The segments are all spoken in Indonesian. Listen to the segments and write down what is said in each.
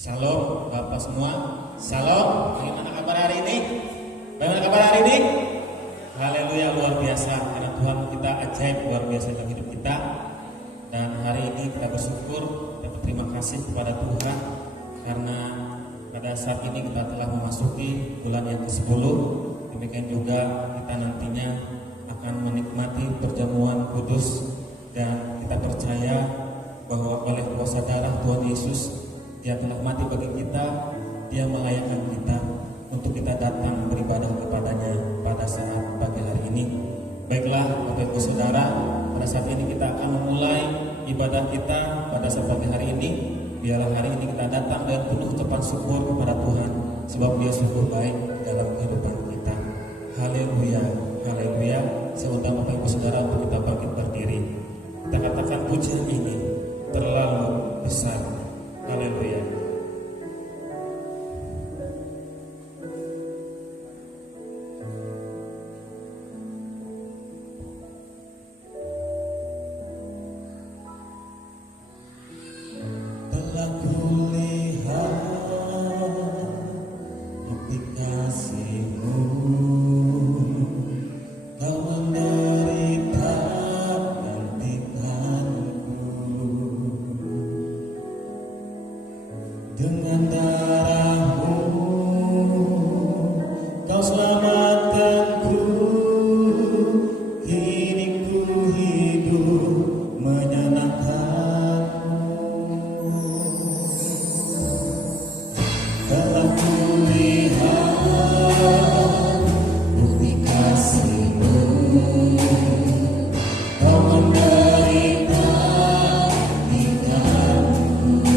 Shalom Bapak semua. Shalom. Bagaimana kabar hari ini? Bagaimana kabar hari ini? Haleluya, luar biasa. Karena Tuhan kita ajaib, luar biasa dalam hidup kita. Dan hari ini kita bersyukur dan berterima kasih kepada Tuhan karena pada saat ini kita telah memasuki bulan yang ke-10. Demikian juga kita nantinya akan menikmati perjamuan kudus, dan kita percaya bahwa oleh kuasa darah Tuhan Yesus, Dia telah mati bagi kita, Dia melayakkan kita untuk kita datang beribadah kepadanya pada saat pagi hari ini. Baiklah Bapak Ibu Saudara, pada saat ini kita akan memulai ibadah kita pada saat pagi hari ini. Biarlah hari ini kita datang dengan penuh ucapan syukur kepada Tuhan, sebab Dia sungguh baik dalam kehidupan kita. Haleluya, haleluya. Saya undang Bapak Ibu Saudara untuk kita bangkit berdiri. Kita katakan pujian ini terlalu besar. Haleluya. Telah kulihat bukti kasih-Mu, Kau menderita gantikanku. Dengan darah-Mu Kau selamatkanku. Kini ku hidup menyenangkan-Mu. Telah kulihat bukti kasih-Mu, Kau menderita gantikanku.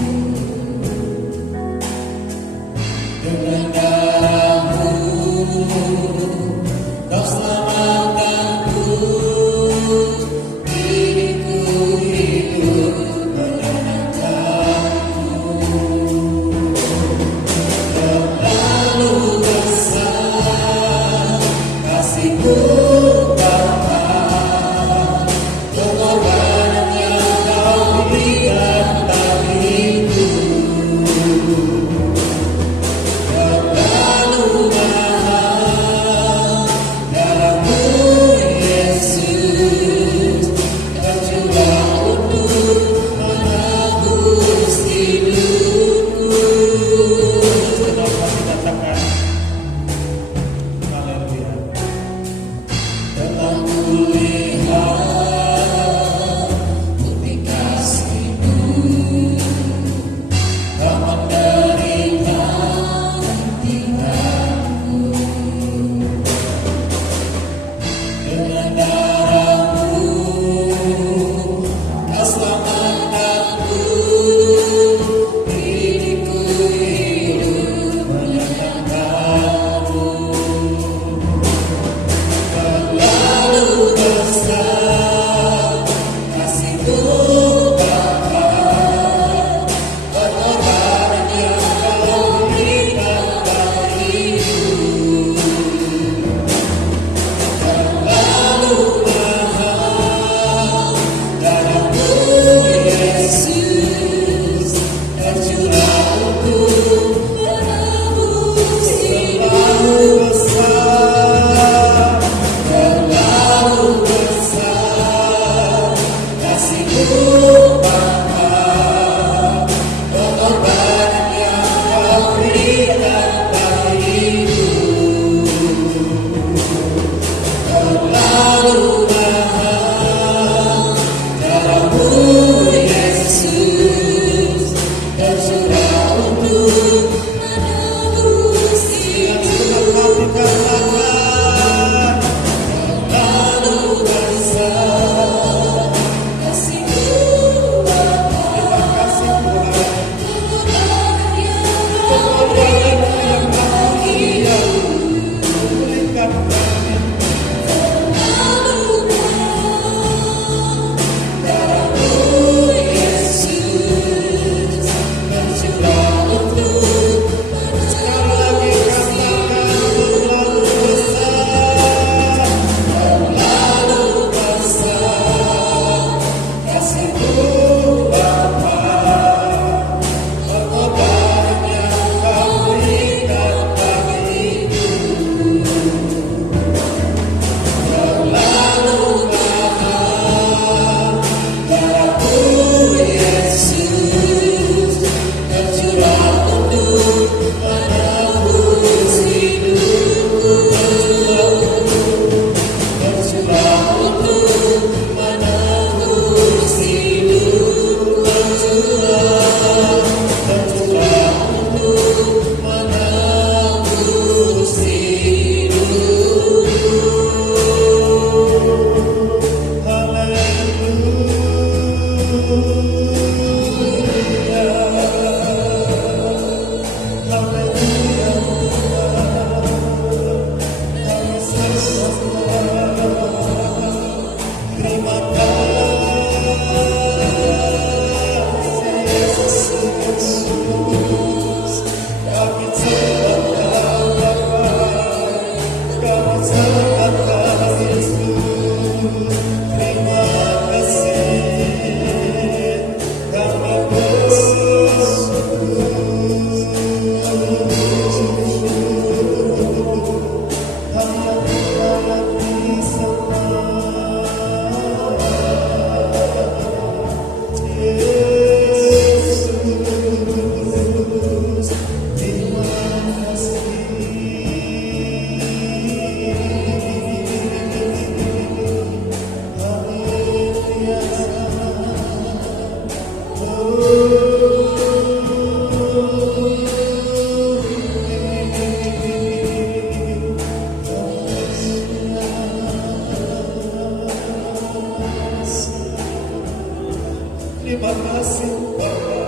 kasih Bapa,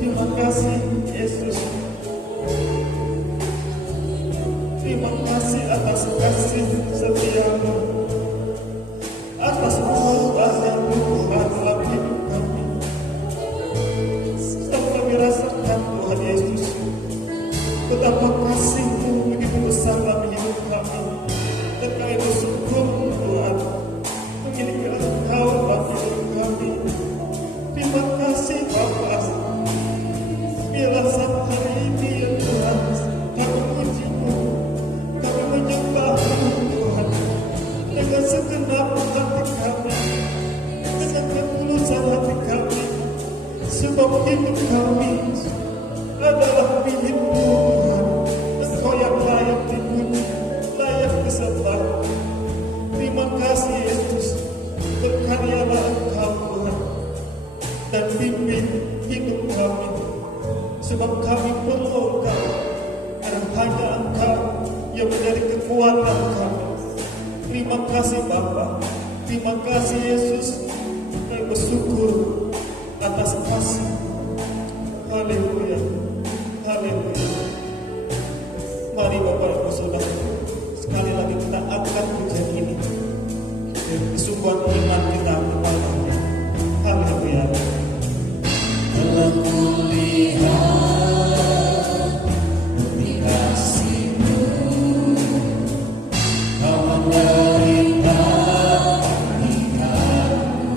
terima kasih Yesus. Terima kasih atas kasih setiamu, atas pengorbananmu Tuhan dalam hidup kami. Setelah kami rasakan Tuhan Yesus, betapa kasih-Mu begitu besar dalam hidup kami, dan kami bersyukur Tuhan memiliki Engkau dalam hidup kami. Terima kasih Bapa. Biarlah saat hari ini ya Tuhan, kami memuji-Mu, kami menyembah-Mu Tuhan, dengan segenap hati kami, dengan ketulusan hati kami, sebab hidup kami adalah milik-Mu Tuhan. Engkau yang layak dipuji, layak disembah. Terima kasih Yesus, berkaryalah Engkau Tuhan, dan pimpin hidup kami, sebab kami perlu Engkau, dan hanya Engkau yang menjadi kekuatan kami. Terima kasih Bapa, terima kasih Yesus. Kami bersyukur atas kasih. Haleluya, haleluya. Mari Bapak Ibu Saudara, sekali lagi kita angkat pujian ini, kesungguhan iman kita kepadanya. Haleluya. Telah kulihat bukti kasih-Mu, Kau menderita pernikahan-Mu,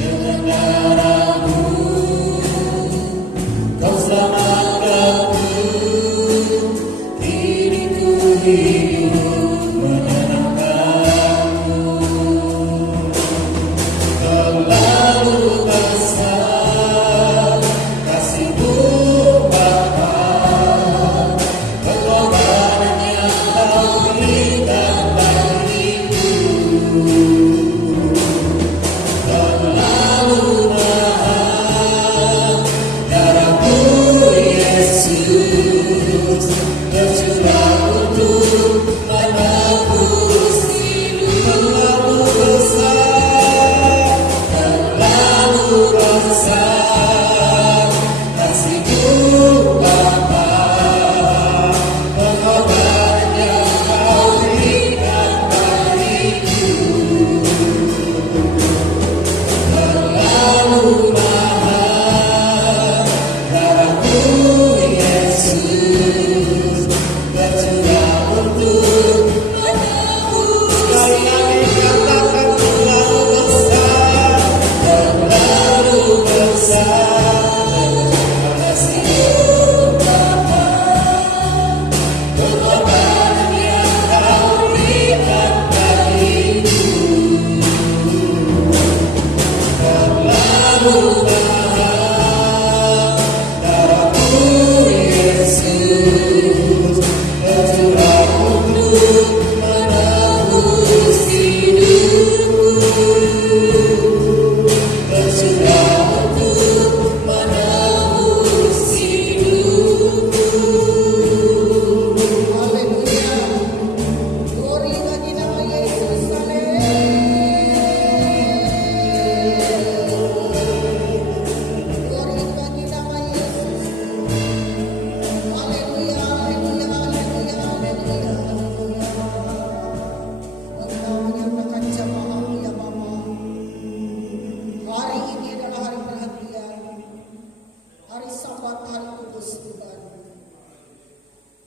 dengan darah-Mu Kau selamatkanku, kini ku hidup menyenangkan-Mu. Terlalu besar kasih-Mu Bapa, pengorbanan yang Kau berikan bagiku. Terlalu mahal darah-Mu Yesus, tercurah untuk menebus hidup. Terlalu besar, terlalu besar kasih-Mu Bapa, pengorbanan yang Kau berikan bagiku. Terlalu mahal darah-Mu Yesus, tercurah untuk menebus. Sekali lagi katakan terlalu besar, terlalu besar kasih-Mu Bapa, pengorbanan yang Kau berikan bagiku. Terlalu mahal darah-Mu Yesus, tercurah untuk menebus hidupku. Tercurah untuk menebus hidupku. Haleluya. Glory bagi nama Yesus. Glory bagi nama Yesus. Haleluya, haleluya, haleluya, haleluya. Engkau menyatakan jamaah-Mu ya Bapa. Hari ini adalah hari perhatian, hari Sabat, hari kudus Tuhan.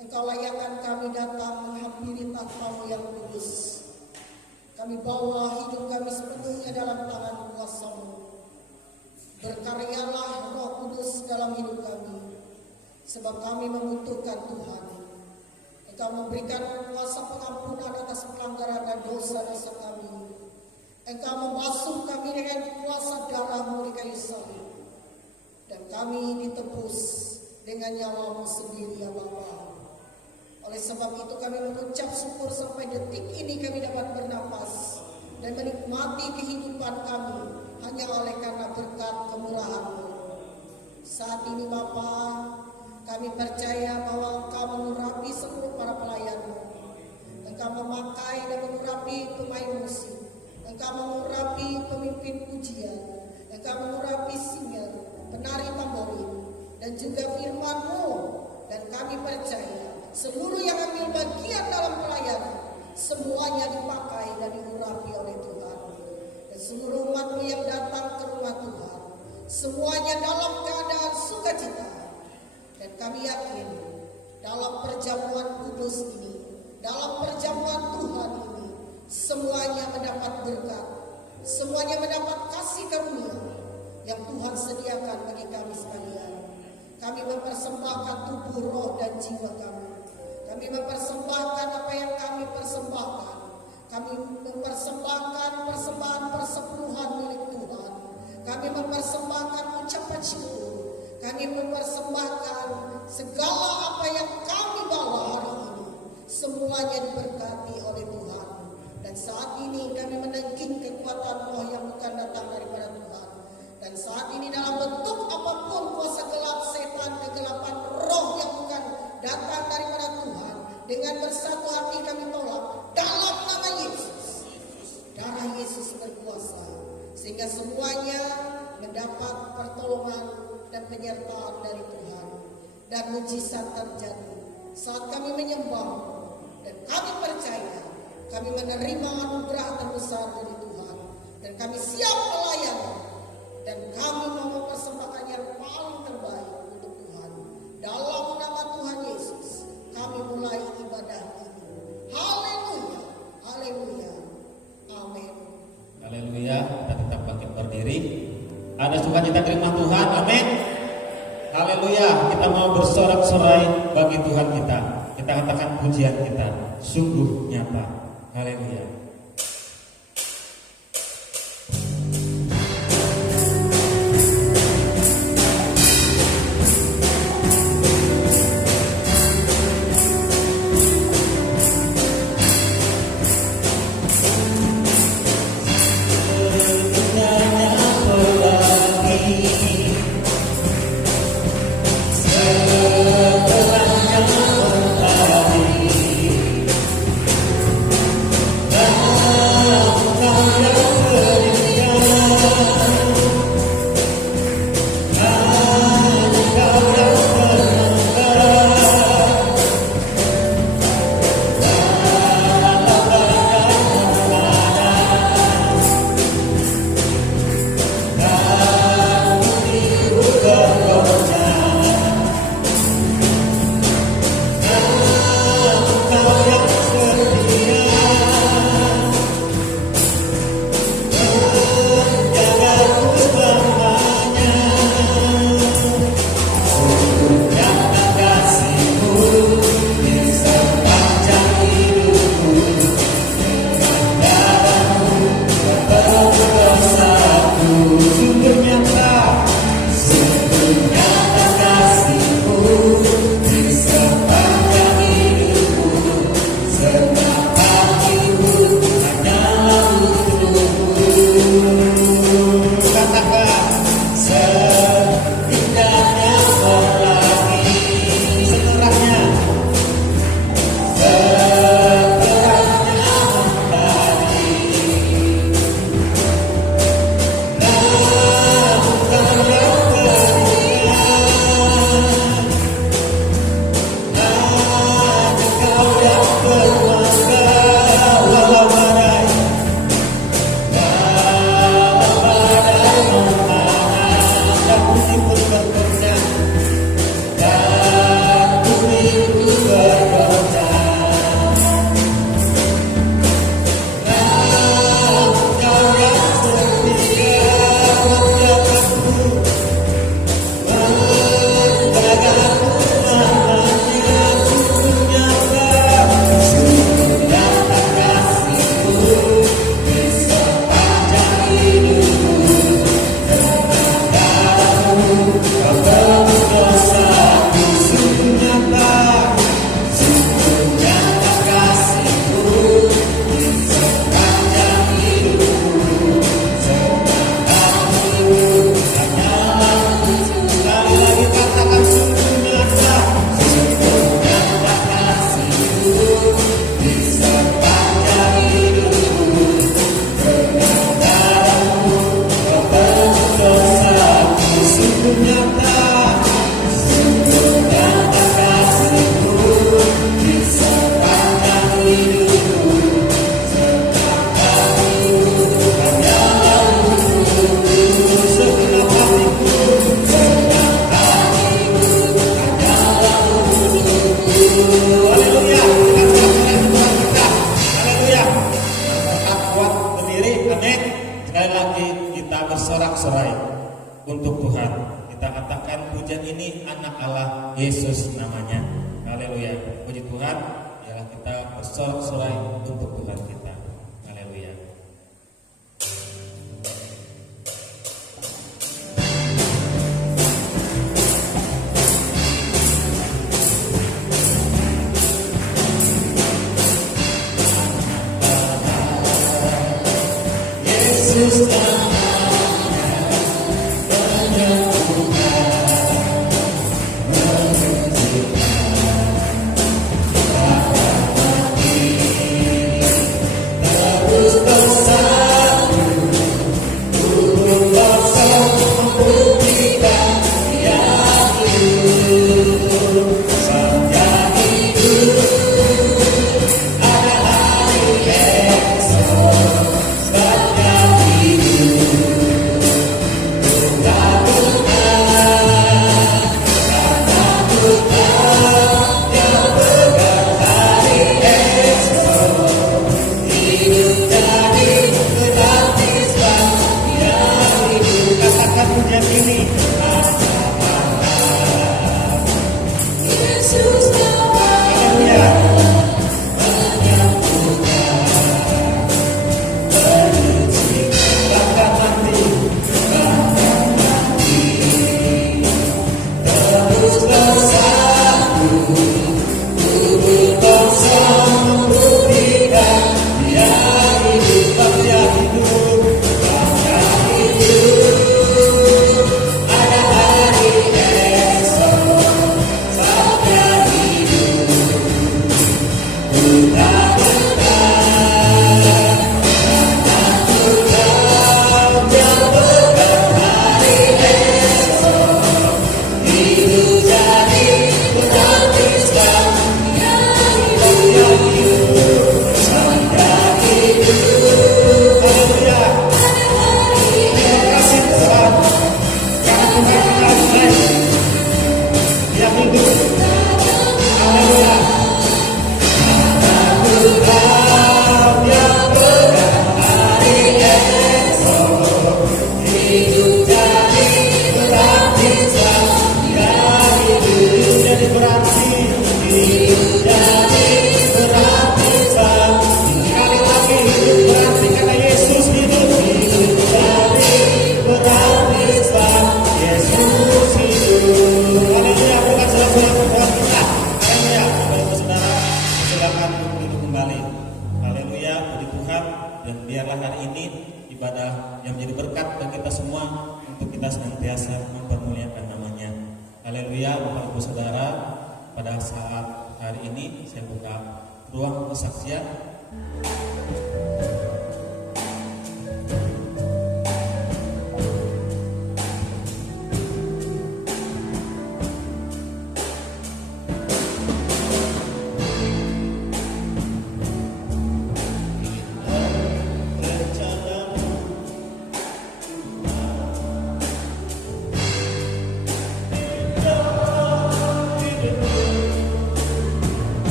Engkau layakkan kami datang menghampiri takhta-Mu yang kudus. Kami bawa hidup kami sepenuhnya dalam tangan kuasa-Mu. Berkaryalah Roh Kudus dalam hidup kami, sebab kami membutuhkan Tuhan. Engkau memberikan kuasa pengampunan atas pelanggaran dan dosa-dosa kami. Engkau membasuh kami dengan kuasa darah-Mu di kayu salib, dan kami ditebus dengan nyawa-Mu sendiri ya Bapa. Oleh sebab itu kami mengucap syukur sampai detik ini kami dapat bernapas dan menikmati kehidupan kami hanya oleh karena berkat kemurahan-Mu. Saat ini Bapa, kami percaya bahwa Engkau mengurapi seluruh para pelayan-Mu. Engkau memakai dan mengurapi pemain musik, Engkau mengurapi pemimpin pujian, Engkau mengurapi singer, penari tamborin, dan juga firman-Mu. Dan kami percaya seluruh yang ambil bagian dalam pelayanan, semuanya dipakai dan diurapi oleh Tuhan. Dan seluruh umat-Mu yang datang ke rumah Tuhan, semuanya dalam keadaan sukacita. Dan kami yakin dalam perjamuan kudus ini, dalam perjamuan Tuhan ini, semuanya mendapat berkat, semuanya mendapat kasih karunia yang Tuhan sediakan bagi kami sekalian. Kami mempersembahkan tubuh, roh, dan jiwa kami. Kami mempersembahkan apa yang kami persembahkan. Kami mempersembahkan persembahan persepuluhan milik Tuhan. Kami mempersembahkan ucapan syukur. Kami mempersembahkan segala apa yang kami bawa hari ini. Semuanya diberkati oleh Tuhan. Dan saat ini kami menagih kekuatan roh yang bukan datang daripada Tuhan. Dan saat ini dalam bentuk apapun kuasa gelap setan, kegelapan roh yang bukan datang daripada Tuhan, dengan bersatu hati kami tolak dalam nama Yesus. Darah Yesus berkuasa sehingga semuanya mendapat pertolongan dan penyertaan dari Tuhan. Dan mujizat terjadi saat kami menyembah. Dan kami percaya kami menerima anugerah terbesar dari Tuhan. Dan kami siap melayani. Dan kami mau mempersembahkan yang paling terbaik untuk Tuhan. Dalam nama Tuhan Yesus, kami mulai ibadah ini. Haleluya, haleluya, amin. Haleluya, kita tetap bangkit berdiri. Ada sukacita terima Tuhan, amin. Haleluya, kita mau bersorak-sorai bagi Tuhan kita. Kita katakan pujian kita sungguh nyata. Haleluya. Setelah lagi kita bersorak-sorai untuk Tuhan. Kita katakan pujian ini anak Allah Yesus namanya. Haleluya. Puji Tuhan. Ialah kita bersorak-sorai untuk Tuhan kita. Haleluya. Yesus Allah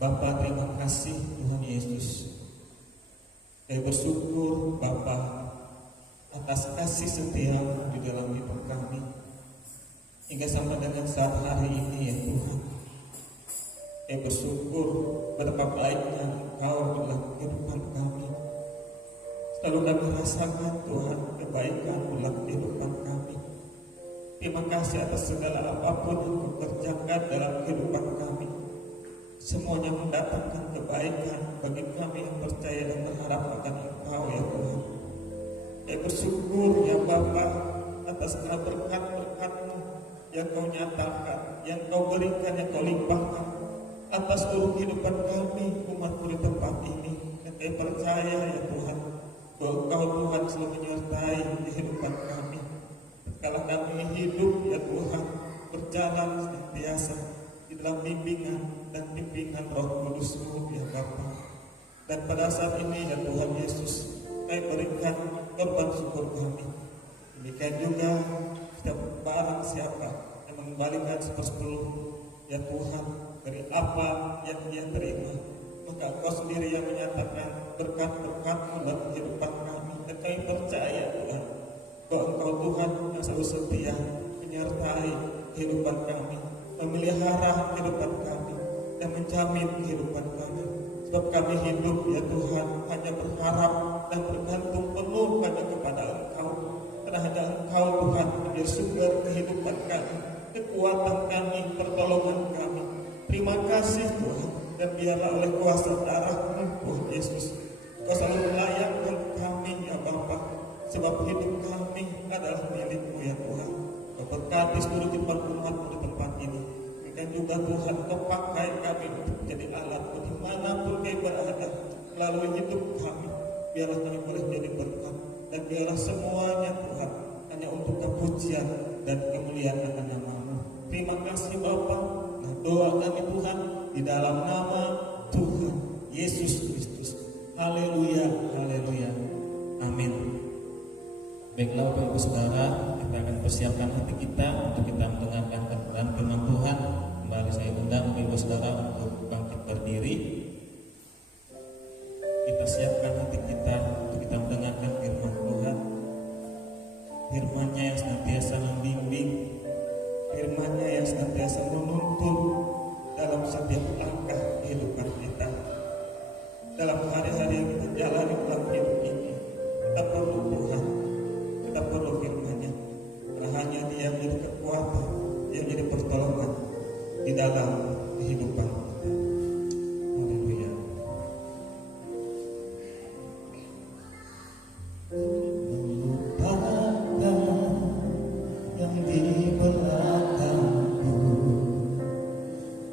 Bapa, terima kasih Tuhan Yesus. Kami bersyukur Bapa atas kasih setiamu di dalam hidup kami hingga sampai dengan saat hari ini ya Tuhan. Kami bersyukur betapa baiknya Engkau dalam kehidupan kami. Lalu kami rasakan Tuhan kebaikan-Mu dalam kehidupan kami. Terima kasih atas segala apapun yang Kau kerjakan dalam kehidupan kami. Semuanya mendatangkan kebaikan bagi kami yang percaya dan berharap akan Engkau ya Tuhan. Kami bersyukur ya Bapa atas segala berkat-berkat-Mu yang Kau nyatakan, yang Kau berikan, yang Kau limpahkan atas seluruh kehidupan kami umat-Mu di tempat ini. Dan kami percaya ya Tuhan bahwa Engkau Tuhan selalu menyertai kehidupan kami. Kalau kami hidup ya Tuhan berjalan senantiasa di dalam bimbingan dan bimbingan Roh Kudus-Mu ya Bapa. Dan pada saat ini ya Tuhan Yesus, kami berikan korban syukur kami. Demikian juga setiap barang siapa yang mengembalikan 1/10 ya Tuhan dari apa yang dia terima, maka Engkau sendiri yang menyatakan berkat-berkat-Mu dalam kehidupan kami. Dan kami percaya Tuhan bahwa Engkau Tuhan yang selalu setia menyertai kehidupan kami, memelihara kehidupan kami, dan menjamin kehidupan kami. Sebab kami hidup ya Tuhan hanya berharap dan bergantung penuh hanya kepada Engkau. Karena hanya Engkau Tuhan menjadi sumber kehidupan kami, kekuatan kami, pertolongan kami. Terima kasih Tuhan. Dan biarlah oleh kuasa darah-Mu Tuhan Yesus, Kau selalu melayakkan kami ya Bapa. Sebab hidup kami adalah milik-Mu ya Tuhan. Kau berkati seluruh kehidupan umat-Mu di tempat ini. Dan juga Tuhan Kau pakai kami untuk menjadi alat-Mu dimanapun kami berada. Melalui hidup kami, biarlah kami boleh menjadi berkat. Dan biarlah semuanya Tuhan hanya untuk kepujian dan kemuliaan akan nama-Mu. Terima kasih Bapa. Nah, doa kami Tuhan di dalam nama Tuhan Yesus Kristus. Haleluya, haleluya, amin. Baiklah Bapak Ibu Saudara, kita akan persiapkan hati kita untuk kita mendengarkan kebenaran firman Tuhan. Kembali saya undang Bapak Ibu Saudara untuk bangkit berdiri. Kita siapkan hati kita untuk kita mendengarkan firman Tuhan. Firman-Nya yang senantiasa membimbing, firman-Nya yang senantiasa menuntun dalam setiap langkah kehidupan kita. Dalam hari-hari yang kita jalani dalam hidup ini, kita perlu Tuhan, kita perlu firman-Nya. Karena hanya Dia yang menjadi kekuatan, yang menjadi pertolongan di dalam kehidupan kita. Haleluya. Melupakan yang di belakangku,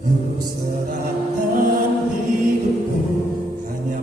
ku serahkan hidupku hanya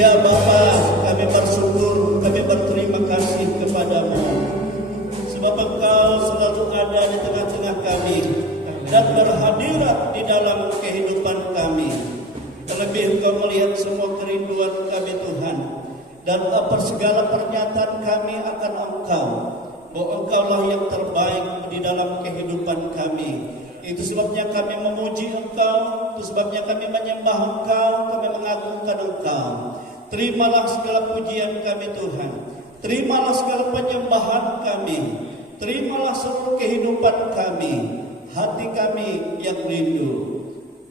Ya Bapa, kami bersyukur, kami berterima kasih kepadamu, sebab Engkau selalu ada di tengah-tengah kami dan berhadirat di dalam kehidupan kami. Terlebih Engkau melihat semua kerinduan kami Tuhan, dan segala pernyataan kami akan Engkau, bahwa Engkau lah yang terbaik di dalam kehidupan kami. Itu sebabnya kami memuji Engkau, itu sebabnya kami menyembah Engkau, kami mengagungkan Engkau. Terimalah segala pujian kami Tuhan, terimalah segala penyembahan kami, terimalah seluruh kehidupan kami, hati kami yang rindu.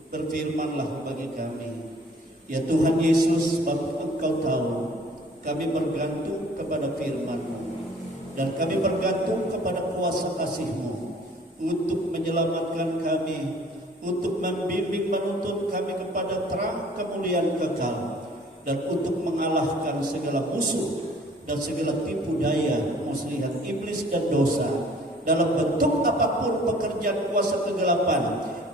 Berfirmanlah bagi kami, ya Tuhan Yesus, sebab Engkau tahu kami bergantung kepada firman-Mu, dan kami bergantung kepada kuasa kasih-Mu untuk menyelamatkan kami, untuk membimbing menuntun kami kepada terang kemuliaan kekal, dan untuk mengalahkan segala musuh dan segala tipu daya muslihat iblis dan dosa dalam bentuk apapun pekerjaan kuasa kegelapan.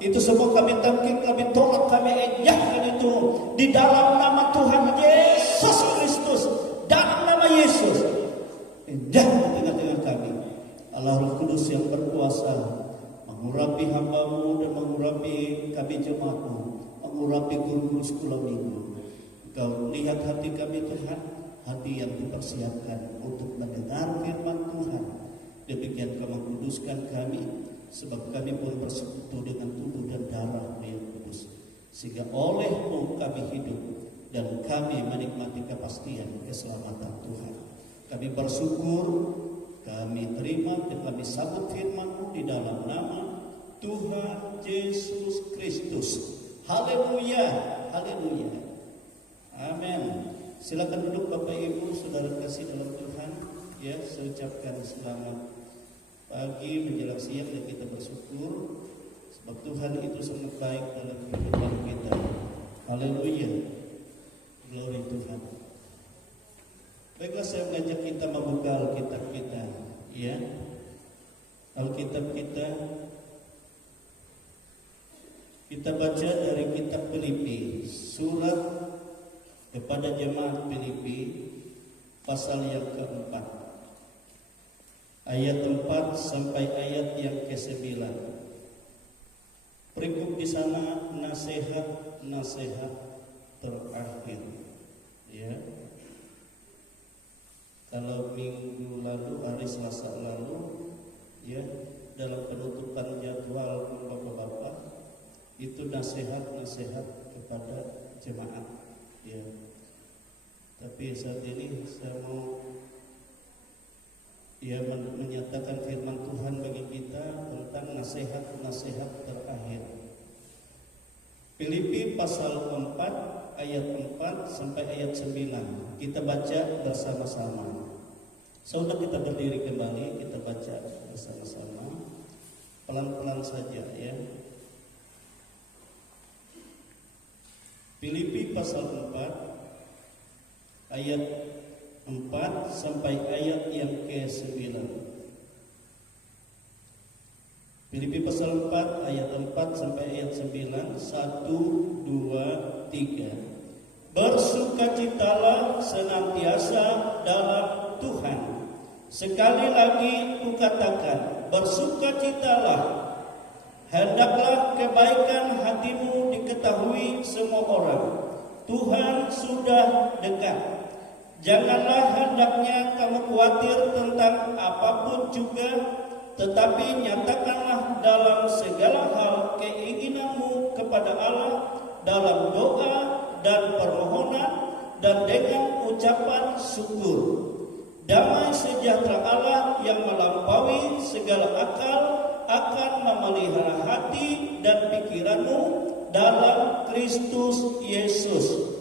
Itu semua kami tangkis, kami tolak, kami enyahkan itu di dalam nama Tuhan Yesus Kristus. Dalam nama Yesus, enyah di tengah-tengah kami. Allah Roh Kudus yang berkuasa mengurapi hamba-Mu dan mengurapi kami jemaat-Mu, mengurapi guru-guru sekolah minggu. Engkau lihat hati kami Tuhan, hati yang dipersiapkan untuk mendengar firman Tuhan. Demikian Kau mengkuduskan kami, sebab kami pun bersekutu dengan tubuh dan darah yang kudus, sehingga oleh-Mu kami hidup dan kami menikmati kepastian keselamatan Tuhan. Kami bersyukur, kami terima dan kami sambut firman-Mu di dalam nama Tuhan Yesus Kristus. Haleluya, haleluya. Amin. Silakan duduk Bapak Ibu, saudara kasih dalam Tuhan. Ya, saya ucapkan selamat pagi menjelang siang, dan kita bersyukur sebab Tuhan itu sangat baik dalam kehidupan kita. Haleluya. Glory Tuhan. Baiklah, saya mengajak kita membuka Alkitab kita, ya. Alkitab kita baca dari kitab Filipi, surat kepada jemaat Filipi, pasal yang keempat, ayat 4 sampai ayat yang ke-9. Perikop di sana nasihat terakhir. Ya. Kalau minggu lalu, hari Selasa lalu, ya, dalam penutupan jadwal Bapak-bapak, itu nasihat kepada jemaat. Ya. Tapi saat ini saya mau menyatakan firman Tuhan bagi kita tentang nasihat terakhir. Filipi pasal 4 ayat 4 sampai ayat 9. Kita baca bersama-sama. Saudara, kita berdiri kembali, kita baca bersama-sama. Pelan-pelan saja, ya. Filipi pasal 4 ayat 4 sampai ayat yang ke-9. Filipi pasal 4 ayat 4 sampai ayat 9. 1, 2, 3. Bersukacitalah senantiasa dalam Tuhan. Sekali lagi kukatakan, bersukacitalah. Hendaklah kebaikan hatimu diketahui semua orang. Tuhan sudah dekat. Janganlah hendaknya kamu khawatir tentang apapun juga, tetapi nyatakanlah dalam segala hal keinginanmu kepada Allah dalam doa dan permohonan dan dengan ucapan syukur. Damai sejahtera Allah yang melampaui segala akal akan memelihara hati dan pikiranmu dalam Kristus Yesus.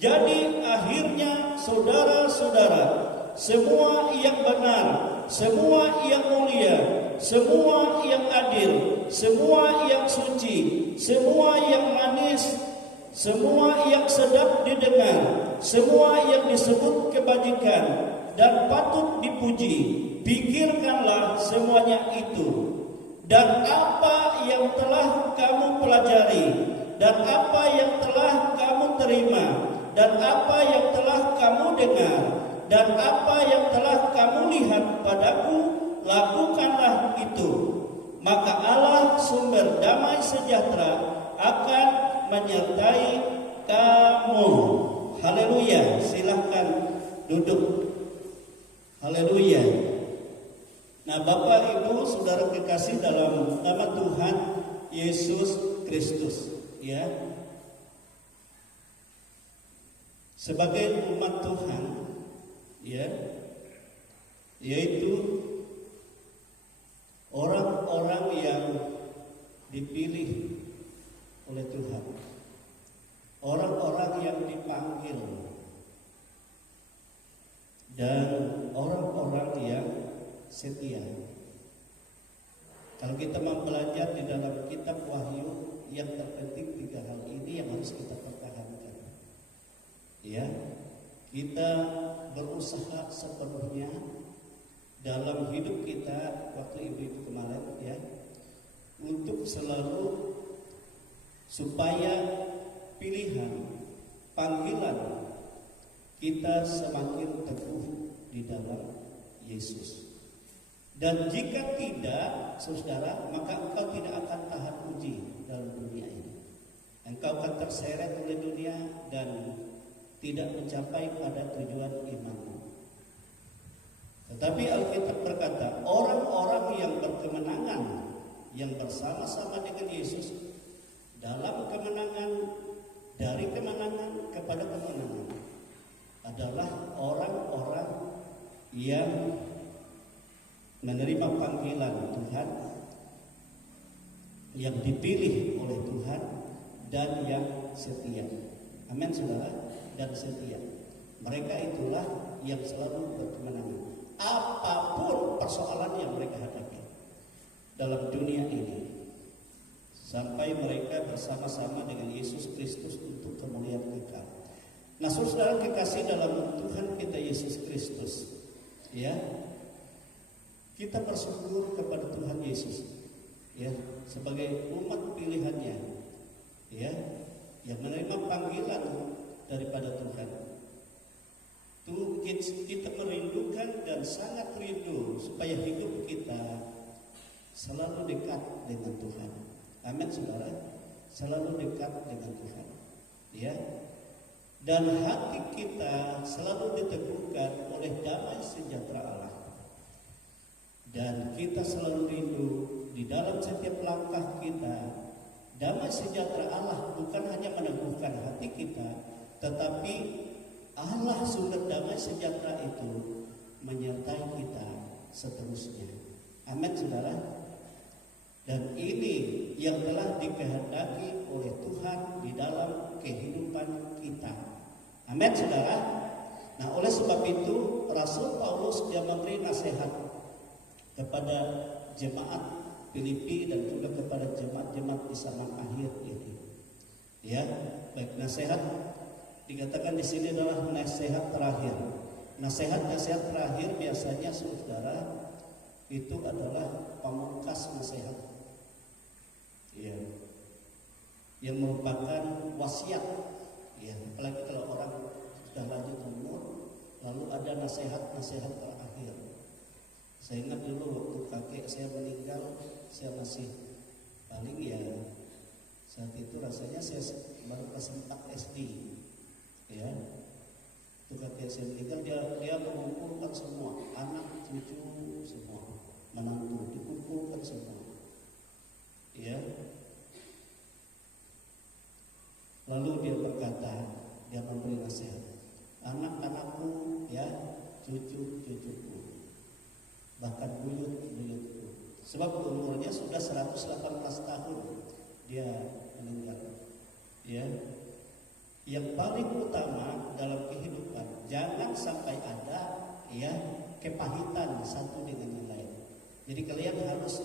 Jadi akhirnya saudara-saudara, semua yang benar, semua yang mulia, semua yang adil, semua yang suci, semua yang manis, semua yang sedap didengar, semua yang disebut kebajikan dan patut dipuji, pikirkanlah semuanya itu. Dan apa yang telah kamu pelajari, dan apa yang telah kamu terima, dan apa yang telah kamu dengar dan apa yang telah kamu lihat padaku, lakukanlah itu. Maka Allah sumber damai sejahtera akan menyertai kamu. Haleluya. Silahkan duduk. Haleluya. Nah, Bapak Ibu Saudara kekasih dalam nama Tuhan Yesus Kristus, ya. Sebagai umat Tuhan, ya, yaitu orang-orang yang dipilih oleh Tuhan, orang-orang yang dipanggil, dan orang-orang yang setia. Kalau kita mau belajar di dalam kitab Wahyu, yang terpenting 3 hal ini yang harus kita pertahankan. Ya, kita berusaha sepenuhnya dalam hidup kita waktu ibu-ibu kemarin, ya, untuk selalu supaya pilihan, panggilan kita semakin teguh di dalam Yesus. Dan jika tidak, saudara, maka engkau tidak akan tahan uji dalam dunia ini. Engkau akan terseret oleh dunia dan tidak mencapai pada tujuan imanmu. Tetapi Alkitab berkata, orang-orang yang berkemenangan, yang bersama-sama dengan Yesus dalam kemenangan, dari kemenangan kepada kemenangan, adalah orang-orang yang menerima panggilan Tuhan, yang dipilih oleh Tuhan, dan yang setia. Amin, saudara, dan setia. Mereka itulah yang selalu berkemenangan. Apapun persoalan yang mereka hadapi dalam dunia ini, sampai mereka bersama-sama dengan Yesus Kristus untuk kemuliaan kekal. Nah, saudara kekasih dalam Tuhan kita Yesus Kristus, ya, kita bersyukur kepada Tuhan Yesus, ya, sebagai umat pilihannya, ya, yang menerima panggilan daripada Tuhan. Tuh kita merindukan dan sangat rindu supaya hidup kita selalu dekat dengan Tuhan. Amin, saudara, selalu dekat dengan Tuhan, ya. Dan hati kita selalu diteguhkan oleh damai sejahtera Allah. Dan kita selalu rindu di dalam setiap langkah kita, damai sejahtera Allah bukan hanya meneguhkan hati kita, tetapi Allah sumber damai sejahtera itu menyertai kita seterusnya. Amin, saudara. Dan ini yang telah dikehendaki oleh Tuhan di dalam kehidupan kita. Amin, saudara. Nah, oleh sebab itu Rasul Paulus dia memberi nasihat kepada jemaat Filipi dan juga kepada jemaat-jemaat di zaman akhir ini. Ya, baik, nasihat dikatakan di sini adalah nasihat terakhir. Nasihat-nasihat terakhir biasanya, saudara, itu adalah pamungkas nasihat. Ya, yang merupakan wasiat. Ya, apalagi kalau orang sudah lanjut umur, lalu ada nasihat-nasihat terakhir. Saya ingat dulu waktu kakek saya meninggal, saya masih paling ya saat itu rasanya saya baru kelas 4 SD. Ya, itu kakek saya meninggal, dia mengumpulkan semua anak, cucu, semua menantu dikumpulkan semua. Ya, lalu dia berkata, dia memberi nasihat, anak-anakku, ya, cucu-cucuku, bahkan buyut-buyutku. Sebab umurnya sudah 118 tahun dia meninggal. Ya, yang paling utama dalam kehidupan, jangan sampai ada, ya, kepahitan satu dengan yang lain. Jadi kalian harus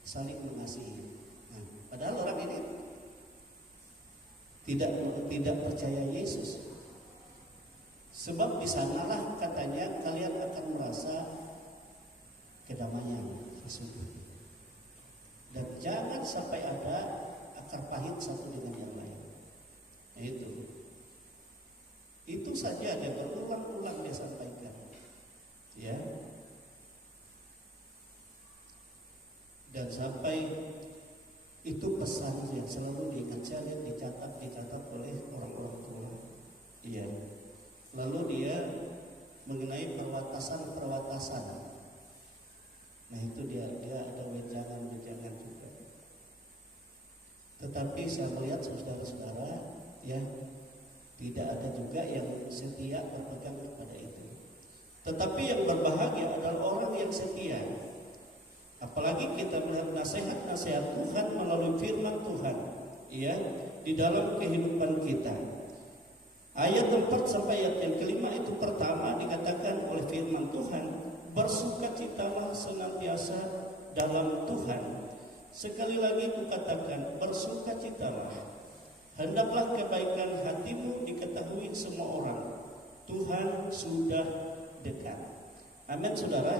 saling mengasihi. Nah, padahal orang ini tidak percaya Yesus. Sebab di sanalah katanya kalian akan merasa kedamaian sesungguhnya. Dan jangan sampai ada akar pahit satu dengan yang lain. Nah, itu. Itu saja dia berulang-ulang dia sampaikan. Ya. Dan sampai itu pesan yang selalu diingat saya, dicatat oleh orang-orang tua. Iya. Lalu dia mengenai perwatasan. Nah itu dia ada wejangan juga. Tetapi saya melihat saudara-saudara, ya tidak ada juga yang setia berpegang kepada itu. Tetapi yang berbahagia adalah orang yang setia. Apalagi kita melihat nasihat-nasihat Tuhan melalui firman Tuhan, ya, di dalam kehidupan kita. Ayat 4 sampai ayat yang kelima itu pertama dikatakan oleh firman Tuhan, bersukacitalah senantiasa dalam Tuhan. Sekali lagi kukatakan, bersukacitalah. Hendaklah kebaikan hatimu diketahui semua orang. Tuhan sudah dekat. Amin, saudara.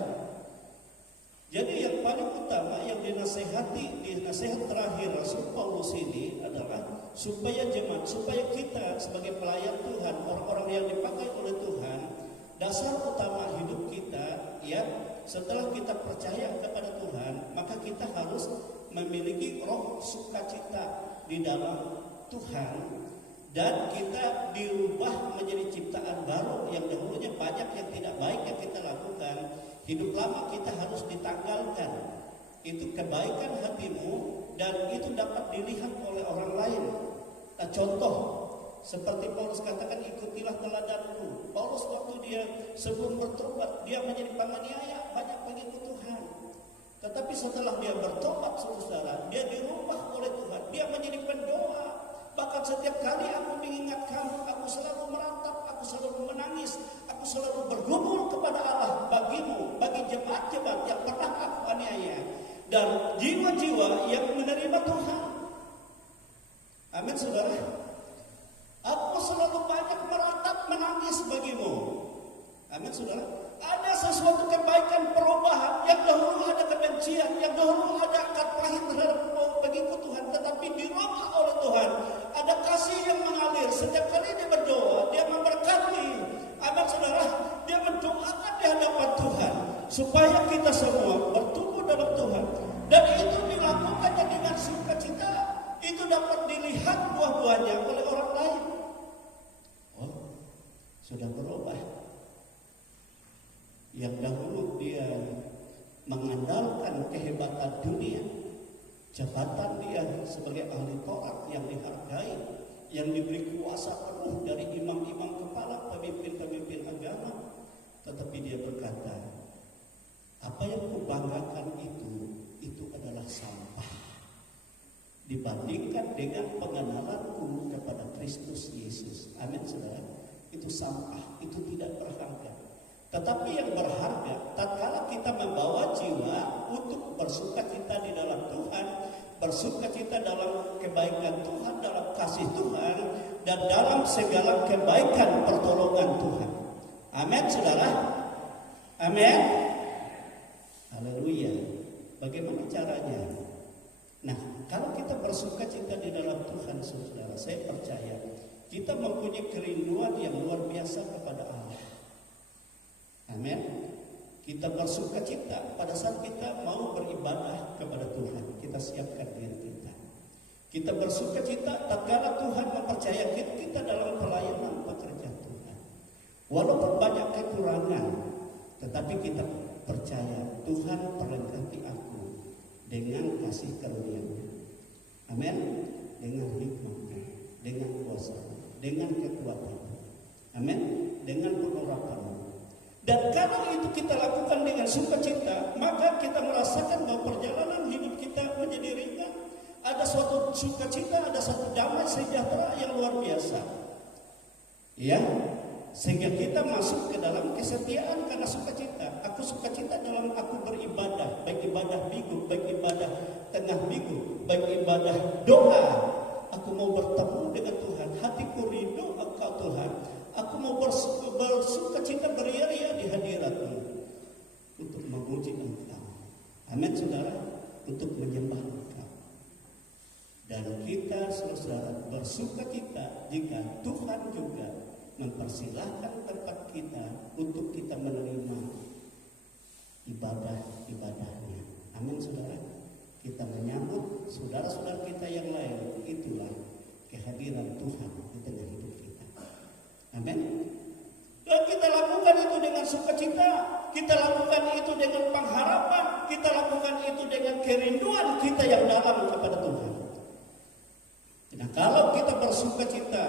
Jadi yang paling utama yang dinasehati di nasihat terakhir Rasul Paulus ini adalah supaya jemaat, supaya kita sebagai pelayan Tuhan, orang-orang yang dipakai oleh Tuhan, dasar utama hidup kita, ya, setelah kita percaya kepada Tuhan, maka kita harus memiliki roh sukacita di dalam Tuhan, dan kita dirubah menjadi ciptaan baru yang dahulunya banyak yang tidak baik yang kita lakukan. Hidup lama kita harus ditanggalkan. Itu kebaikan hatimu dan itu dapat dilihat oleh orang lain. Nah, contoh seperti Paulus katakan, ikutilah teladanku. Paulus waktu dia sebelum bertobat, dia menjadi penganiaya banyak pengikut Tuhan. Tetapi setelah dia bertobat, saudara, dia dirubah oleh Tuhan. Dia menjadi pendoa. Bahkan setiap kali aku mengingat kamu, aku selalu meratap, aku selalu menangis, aku selalu bergumul kepada Allah bagimu, bagi jemaat-jemaat yang pernah aku aniaya, dan jiwa-jiwa yang menerima Tuhan. Amin, saudara. Aku selalu banyak meratap, menangis bagimu. Amin, saudara. Ada sesuatu kebaikan, perubahan. Yang dahulu ada kebencian, yang dahulu ada akar pahit terhadap pengikut Tuhan, tetapi dirubah oleh Tuhan. Ada kasih yang mengalir. Setiap kali dia berdoa, dia memberkati. Amin, saudara. Dia mendoakan di hadapan Tuhan supaya kita semua bertumbuh dalam Tuhan. Dan itu dilakukannya dengan sukacita. Itu dapat dilihat buah-buahnya oleh orang lain. Oh, sudah berubah. Yang dahulu dia mengandalkan kehebatan dunia, jabatan dia sebagai ahli Taurat yang dihargai, yang diberi kuasa penuh dari imam-imam kepala, pemimpin-pemimpin agama, tetapi dia berkata, apa yang kubanggakan itu adalah sampah dibandingkan dengan pengenalanku kepada Kristus Yesus. Amin, saudara. Itu sampah, itu tidak berharga. Tetapi yang berharga, tatkala kita membawa jiwa untuk bersukacita di dalam Tuhan, bersukacita dalam kebaikan Tuhan, dalam kasih Tuhan, dan dalam segala kebaikan pertolongan Tuhan. Amin, saudara. Amin. Haleluya. Bagaimana caranya? Nah, kalau kita bersukacita di dalam Tuhan, saudara, saya percaya kita mempunyai kerinduan yang luar biasa kepada Allah. Amin. Kita bersukacita pada saat kita mau beribadah kepada Tuhan. Kita siapkan diri kita. Kita bersukacita tatkala Tuhan mempercayakan kita dalam pelayanan pekerjaan Tuhan. Walaupun banyak kekurangan, tetapi kita percaya Tuhan perlengkapi aku dengan kasih karunia-Nya. Amin. Dengan hikmat-Nya, dengan kuasa-Nya, dengan kekuatan-Nya. Amin. Dengan pengharapan. Dan kalau itu kita lakukan dengan sukacita, maka kita merasakan bahwa perjalanan hidup kita menjadi ringan. Ada suatu sukacita, ada suatu damai sejahtera yang luar biasa. Ya, sehingga kita masuk ke dalam kesetiaan karena sukacita. Aku sukacita dalam aku beribadah, baik ibadah minggu, baik ibadah tengah minggu, baik ibadah doa. Aku mau bertemu dengan Tuhan, hatiku rindu Engkau Tuhan. Aku mau bersukacita beria-ria di hadirat-Mu untuk memuji Engkau. Amin, saudara, untuk menyembah Engkau. Dan kita, saudara, bersukacita jika Tuhan juga mempersilahkan tempat kita untuk kita menerima ibadah-ibadahnya. Amin saudara. Kita menyambut saudara-saudara kita yang lain, itulah kehadiran Tuhan di tengah hidup kita. Amin. Dan kita lakukan itu dengan sukacita, kita lakukan itu dengan pengharapan, kita lakukan itu dengan kerinduan kita yang dalam kepada Tuhan. Nah, kalau kita bersukacita,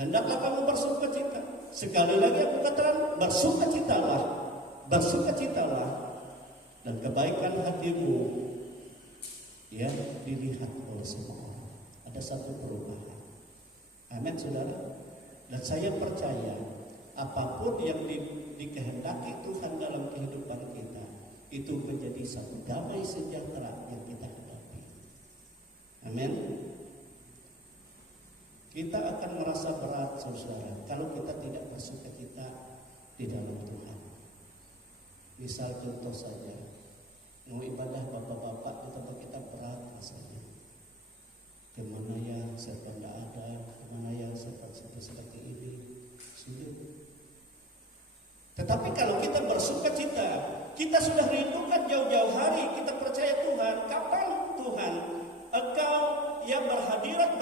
hendaklah kamu bersukacita. Sekali lagi aku katakan, bersukacitalah, dan kebaikan hatimu ya dilihat oleh semua orang. Ada satu perubahan. Amin saudara. Dan saya percaya apapun yang dikehendaki Tuhan dalam kehidupan kita, itu menjadi satu damai sejahtera yang kita hadapi. Amin. Kita akan merasa berat saudara kalau kita tidak bersukacita di dalam Tuhan. Misal contoh saja, mau ibadah bapak-bapak di tempat kita berat rasanya. Kemana ya serta tidak ada, kemana ya serta seperti ini, sulit. Tetapi kalau kita bersukacita, kita sudah rindukan jauh-jauh hari, kita percaya Tuhan, kapan Tuhan Engkau ya berhadirat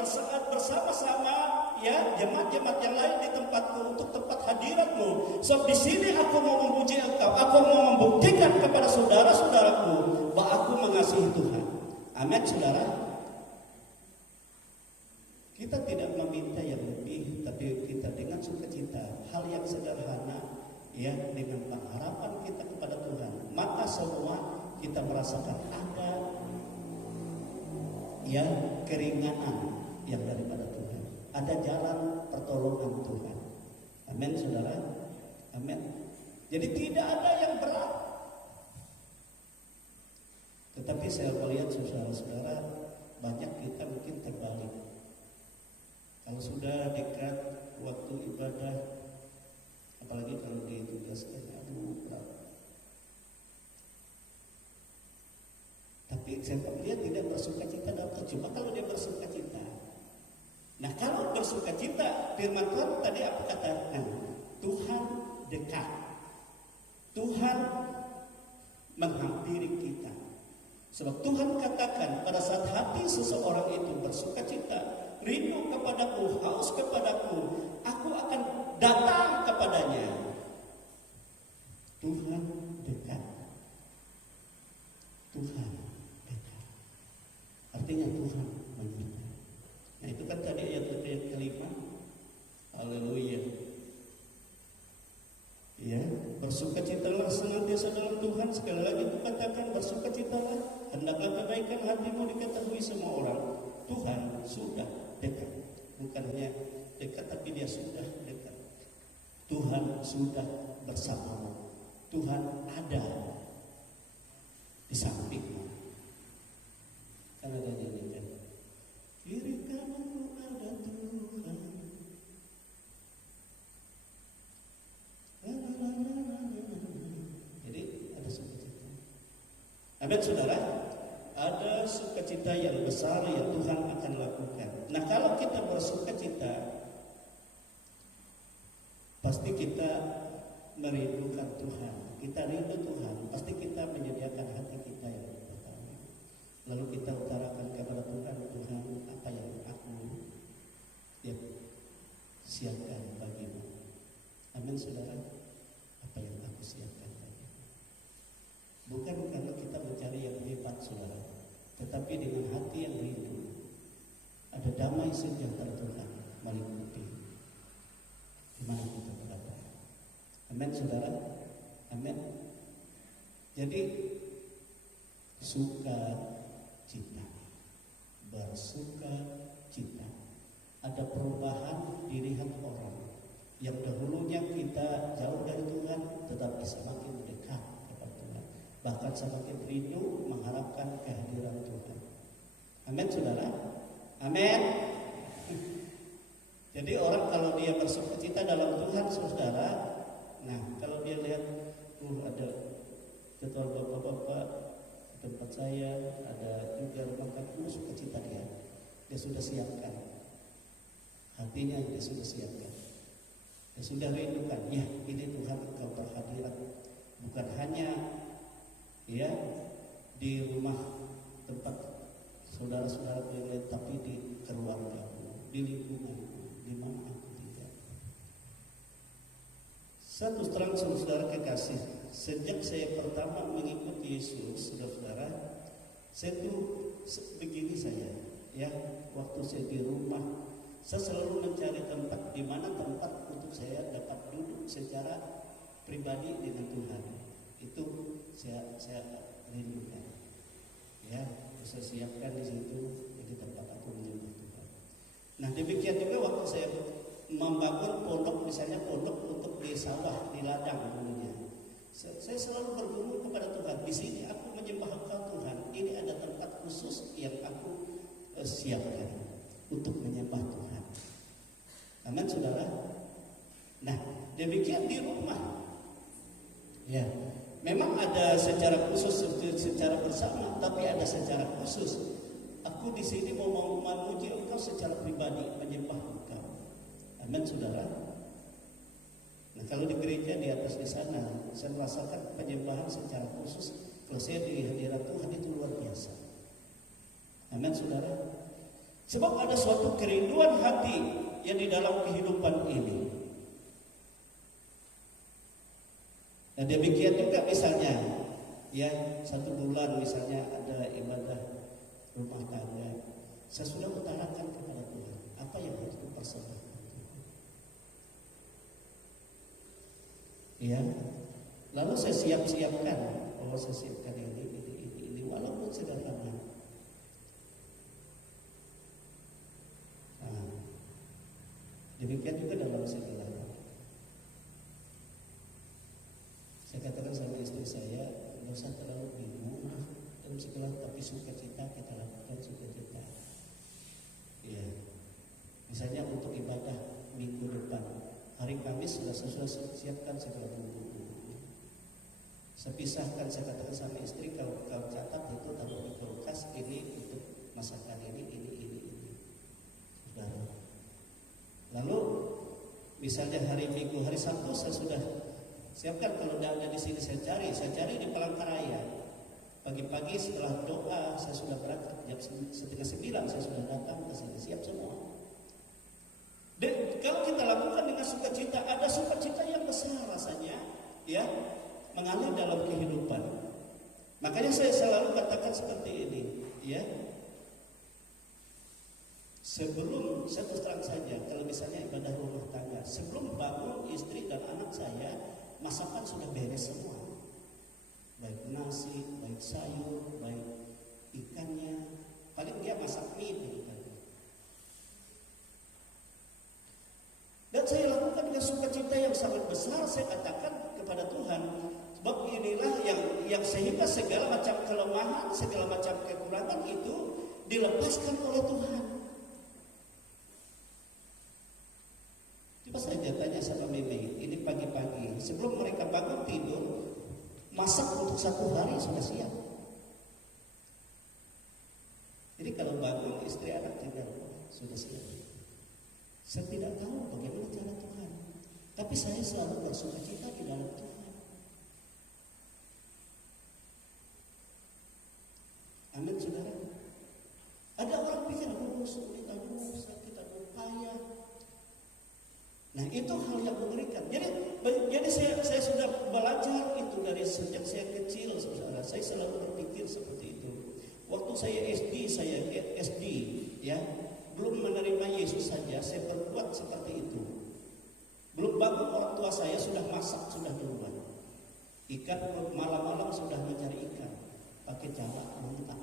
bersama-sama ya jemaat-jemaat yang lain di tempatku untuk tempat hadiratmu. So di sini aku mau memuji Engkau, aku mau membuktikan kepada saudara-saudaraku bahwa aku mengasihi Tuhan. Amin saudara. Kita tidak meminta yang lebih, tapi kita dengan sukacita, hal yang sederhana ya, dengan pengharapan kita kepada Tuhan, maka semua kita merasakan ada ya keringanan yang daripada Tuhan, ada jalan pertolongan Tuhan. Amin saudara. Amin. Jadi tidak ada yang berat. Tetapi saya melihat saudara-saudara, banyak kita mungkin terbalik. Kalau sudah dekat waktu ibadah, apalagi kalau ditugaskan, aduh berat. Tapi saya melihat tidak bersukacita dalam coba kalau dia bersukacita. Nah kalau bersukacita, firman Tuhan tadi apa katakan? Tuhan dekat, Tuhan menghampiri kita. Sebab Tuhan katakan pada saat hati seseorang itu bersukacita, rindu kepadaku, haus kepadaku, aku akan datang kepadanya. Tuhan dekat. Tuhan dekat. Artinya Tuhan menyertai. Nah itu kan tadi ayat kelima. Haleluya. Ya, bersukacitalah senantiasa dalam Tuhan. Sekali lagi aku katakan bersukacitalah. Hendaklah kebaikan hatimu diketahui semua orang. Tuhan sudah dekat. Bukan hanya dekat, tapi dia sudah dekat. Tuhan sudah bersamamu. Tuhan ada di sampingmu. Kan ada nyanyikan, kiri kananku ada Tuhan. Jadi ada sukacita. Amin saudara. Ada sukacita yang besar yang Tuhan akan lakukan. Nah kalau kita bersukacita, pasti kita merindukan Tuhan. Kita rindu Tuhan, pasti kita menyediakan hati kita yang pertama. Lalu kita utarakan kepada Tuhan, Tuhan apa yang aku siapkan bagimu. Amin saudara. Apa yang aku siapkan bagimu. Bukan karena kita mencari yang hebat saudara, tetapi dengan hati yang rindu. Ada damai sejahtera Tuhan meliputi di mana kita berada. Amin saudara. Amin. Jadi sukacita, bersukacita. Ada perubahan dilihat orang yang dahulunya kita jauh dari Tuhan, tetapi semakin dekat kepada Tuhan. Bahkan semakin rindu mengharapkan kehadiran Tuhan. Amin saudara. Amin. Jadi orang kalau dia bersukacita dalam Tuhan saudara, nah kalau dia lihat ada ketua bapak-bapak tempat saya, ada juga rumah kakakku, sukacita dia sudah siapkan hatinya, dia sudah siapkan. Saya sudah rindukan, ya ini Tuhan Engkau berhadirat bukan hanya ya di rumah tempat saudara-saudara beribadah, tapi di keluargaku, di lingkunganku, di mana aku tinggal. Satu terang saudara kekasih, sejak saya pertama mengikuti Yesus, saudara-saudara, saya tuh begini saya, ya waktu saya di rumah, saya selalu mencari tempat di mana tempat untuk saya dapat duduk secara pribadi dengan Tuhan. Itu saya rindukan. Ya, saya siapkan di situ jadi tempat aku menyembah Tuhan. Nah, demikian juga waktu saya membangun pondok, misalnya pondok untuk di sawah, di ladang dulunya. Saya selalu bergumul kepada Tuhan. Di sini aku menyembah Engkau Tuhan. Ini ada tempat khusus yang aku siapkan untuk menyembah Tuhan. Amin, saudara. Nah, demikian di rumah. Ya, memang ada secara khusus, secara bersama, tapi ada secara khusus. Aku di sini mau memuji Engkau secara pribadi, menyembah Engkau. Amin, saudara. Nah, kalau di gereja di atas di sana, saya merasakan penyembahan secara khusus. Kalau saya di hadirat Tuhan itu luar biasa. Amin, saudara. Sebab ada suatu kerinduan hati yang di dalam kehidupan ini. Nah, demikian juga misalnya, ya 1 bulan misalnya ada ibadah rumah tangga, saya sudah utarakan kepada Tuhan apa yang harus dipersembahkan. Ya, lalu saya siapkan, saya siapkan ini, walaupun sederhana. Nah, demikian juga dalam segala. Saya katakan sama istri saya, nggak usah terlalu bingung dalam segala, tapi sukacita kita lakukan sukacita. Ya, misalnya untuk ibadah minggu depan, hari Kamis sudah siapkan segala bumbu-bumbu. Saya pisahkan, saya katakan sama istri, kalau kau catat itu taruh di kulkas, ini untuk masakan ini. Saudara. Lalu misalnya hari Minggu, hari Sabtu saya sudah siapkan, kalau tidak ada di sini saya cari di Palangkaraya. Pagi-pagi setelah doa saya sudah berangkat, jam 8:30 saya sudah datang ke sini, siap semua. Dan kalau kita lakukan dengan sukacita, ada sukacita yang besar rasanya, ya, mengalir dalam kehidupan. Makanya saya selalu katakan seperti ini, ya. Sebelum, saya terus terang saja, kalau misalnya ibadah rumah tangga, sebelum bangun istri dan anak saya, masakan sudah beres semua. Baik nasi, baik sayur, baik ikannya. Paling dia masak mie gitu kan. Dan saya lakukan dengan sukacita yang sangat besar. Saya katakan kepada Tuhan, sebab inilah yang sehingga segala macam kelemahan, segala macam kekurangan itu dilepaskan oleh Tuhan. Coba saja tanya sama Mimi, ini pagi-pagi sebelum mereka bangun tidur, masak untuk 1 hari sudah siap. Jadi kalau bangun istri anak tinggal sudah siap. Saya tidak tahu bagaimana cara Tuhan, tapi saya selalu bersukacita di dalam Tuhan. Amin, saudara. Ada orang pikir aku sulit, aku sakit, aku payah. Nah, itu hal yang mengerikan. Jadi saya sudah belajar itu dari sejak saya kecil, saudara. Saya selalu berpikir seperti itu. Waktu saya SD, ya, belum menerima Yesus saja, saya berbuat seperti itu. Belum bangun orang tua saya sudah masak, sudah duluan. Ikan malam-malam sudah mencari ikan, pakai cara mentah.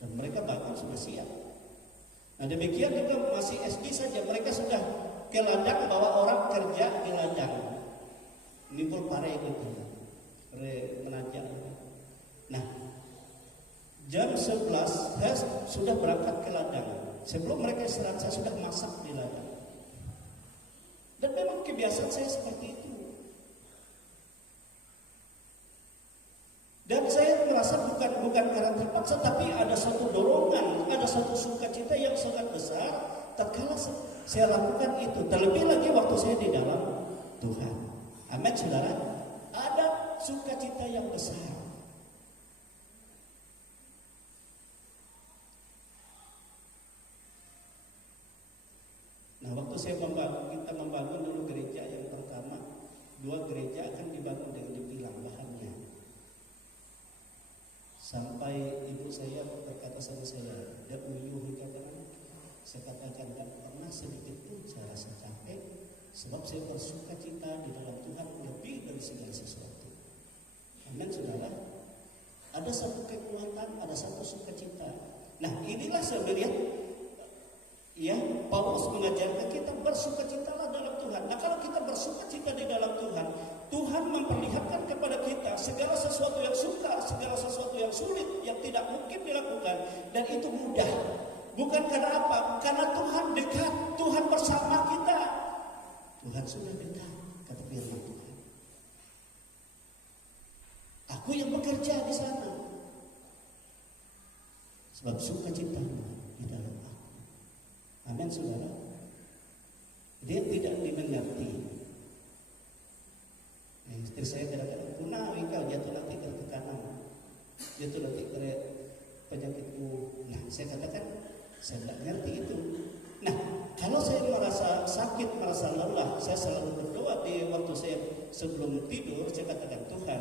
Dan mereka bangun sudah siap. Nah, demikian juga masih SD saja, mereka sudah ke ladang, bawa orang kerja di ladang, nimbul pare gitu, menanjak. Nah, jam 11 saya sudah berangkat ke ladang. Sebelum mereka istirahat saya sudah masak di ladang. Dan memang kebiasaan saya seperti itu. Dan saya merasa bukan karena terpaksa, tapi ada satu dorongan, ada satu sukacita yang sangat besar tatkala saya lakukan itu. Terlebih lagi waktu saya di dalam Tuhan. Amin, saudara. Ada sukacita yang besar. Nah, waktu kita membangun dulu gereja yang pertama, 2 gereja akan dibangun dengan dibilang bahannya. Sampai ibu saya berkata sama saya, "Dan uyuh katakan, saya katakan tak pernah sedikit pun saya rasa capek, sebab saya bersuka cita di dalam Tuhan lebih dari segala sesuatu." Amin, saudara. Ada satu kekuatan, ada satu sukacita. Nah, inilah sebenarnya ya, Paulus mengajarkan kita bersukacitalah dalam Tuhan. Nah, kalau kita bersukacita di dalam Tuhan, Tuhan memperlihatkan kepada kita segala sesuatu yang sukar, segala sesuatu yang sulit, yang tidak mungkin dilakukan, dan itu mudah. Bukan karena apa? Karena Tuhan dekat, Tuhan bersama kita. Tuhan sudah dekat, kata firman Tuhan. Aku yang bekerja di sana, sebab sukacitamu di dalam aku. Amin, saudara. Dia tidak dimengerti. Istri saya kadang-kadang, "Kuna, engkau jatuh nanti ke kanan, jatuh nanti ke penyakitmu." Nah, saya katakan, saya tidak ngerti itu. Nah, kalau saya merasa sakit, merasa lelah, saya selalu berdoa di waktu saya sebelum tidur. Saya katakan, "Tuhan,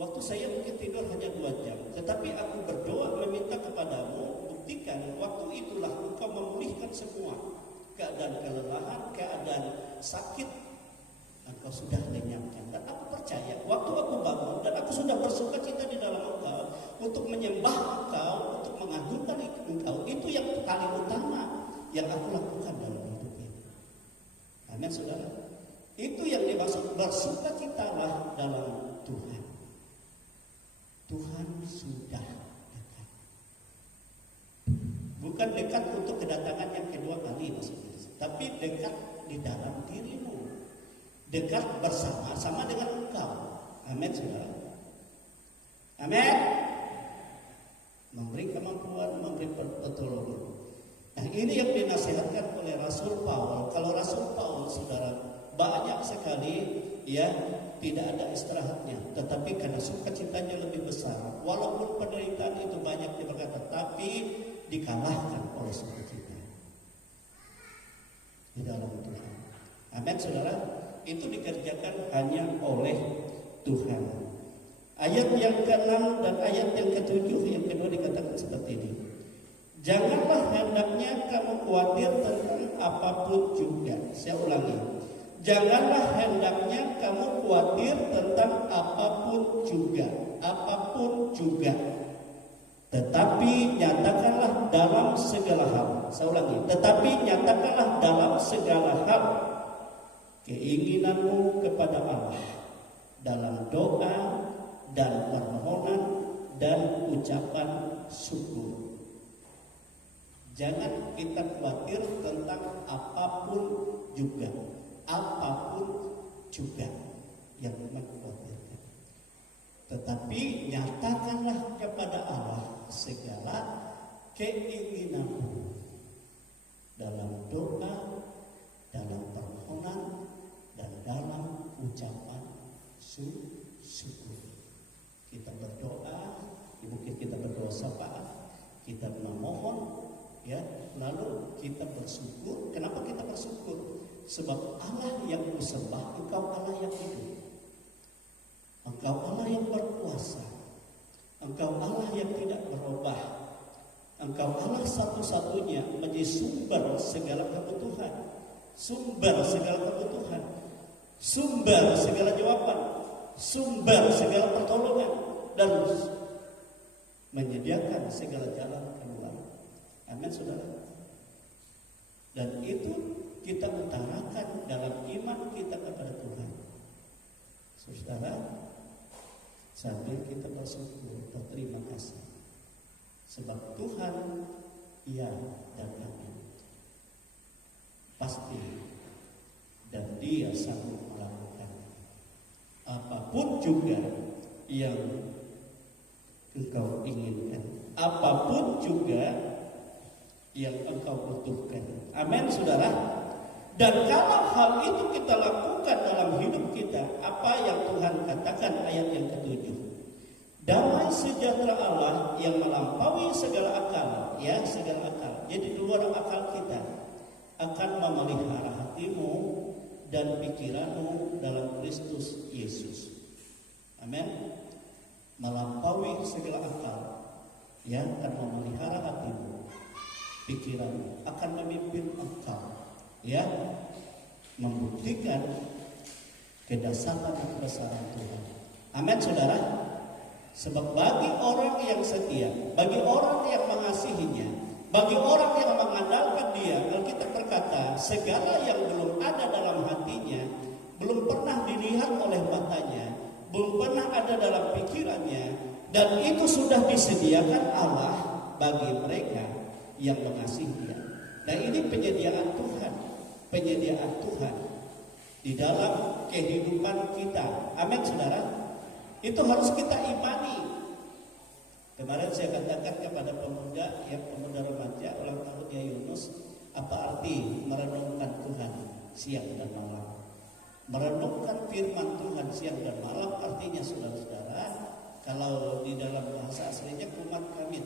waktu saya mungkin tidur hanya 2 jam, tetapi aku berdoa meminta kepadamu, buktikan waktu itulah Engkau memulihkan semua keadaan kelelahan, keadaan sakit, Engkau sudah lenyapkan." Dan aku percaya waktu aku bangun dan aku sudah bersukacita di dalam Engkau, untuk menyembah Engkau, untuk mengagungkan Engkau, itu yang paling utama yang aku lakukan dalam hidup ini. Amin, saudara. Itu yang dimaksud bersukacitalah dalam Tuhan. Tuhan sudah dekat. Bukan dekat untuk kedatangan yang kedua kali maksudnya, tapi dekat di dalam dirimu. Dekat bersama-sama dengan engkau. Amin, saudara. Amin. Memberi kemampuan, memberi pertolongan. Nah, ini yang dinasihatkan oleh Rasul Paul. Kalau Rasul Paul, saudara, banyak sekali ya tidak ada istirahatnya, tetapi karena sukacitanya lebih besar, walaupun penderitaan itu banyak dia berkata, tapi dikalahkan oleh sukacita di dalam Tuhan. Amin, saudara. Itu dikerjakan hanya oleh Tuhan. Ayat yang ke-6 dan ayat yang ke-7 yang kedua dikatakan seperti ini. Janganlah hendaknya kamu khawatir tentang apapun juga. Saya ulangi. Janganlah hendaknya kamu khawatir tentang apapun juga. Apapun juga. Tetapi nyatakanlah dalam segala hal. Saya ulangi. Tetapi nyatakanlah dalam segala hal keinginanmu kepada Allah dalam doa dan permohonan dan ucapan syukur. Jangan kita khawatir tentang apapun juga. Apapun juga yang memang khawatirkan. Tetapi nyatakanlah kepada Allah segala keinginanmu dalam doa, dalam permohonan, dan dalam ucapan syukur. Kita berdoa, mungkin kita berdoa syafaat, kita memohon, ya, lalu kita bersyukur. Kenapa kita bersyukur? Sebab Allah yang kusembah, Engkau Allah yang hidup, Engkau Allah yang berkuasa, Engkau Allah yang tidak berubah, Engkau Allah satu-satunya menjadi sumber segala kebutuhan, sumber segala kebutuhan, sumber segala jawaban, sumber segala pertolongan, dan menyediakan segala jalan keluar. Amin, saudara. Dan itu kita utarakan dalam iman kita kepada Tuhan. Saudara, sambil kita bersyukur, berterima kasih, sebab Tuhan iya dan amin, pasti, dan Dia sanggup melakukan apapun juga yang engkau inginkan, apapun juga yang engkau butuhkan. Amin, saudara. Dan kalau hal itu kita lakukan dalam hidup kita, apa yang Tuhan katakan ayat yang ke-7, damai sejahtera Allah yang melampaui segala akal, ya, segala akal. Jadi di luar akal kita akan memelihara hatimu dan pikiranmu dalam Kristus Yesus. Amin. Melampaui segala akal, ya, akan memelihara hatimu, pikiranmu, akan memimpin engkau, ya, membuktikan kedasatan dan kebesaran Tuhan. Amin, saudara. Sebab bagi orang yang setia, bagi orang yang mengasihinya, bagi orang yang mengandalkan Dia, Alkitab berkata, segala yang belum ada dalam hatinya, belum pernah dilihat oleh matanya, belum pernah ada dalam pikirannya, dan itu sudah disediakan Allah bagi mereka yang mengasihi Dia. Nah, ini penyediaan Tuhan, penyediaan Tuhan di dalam kehidupan kita. Amin, saudara. Itu harus kita imani. Kemarin saya katakan kepada pemuda, ya, pemuda remaja ulang tahunnya Yunus, apa arti merenungkan Tuhan siang dan malam? Merenungkan firman Tuhan siang dan malam artinya, saudara-saudara, kalau di dalam bahasa aslinya kumat kamit.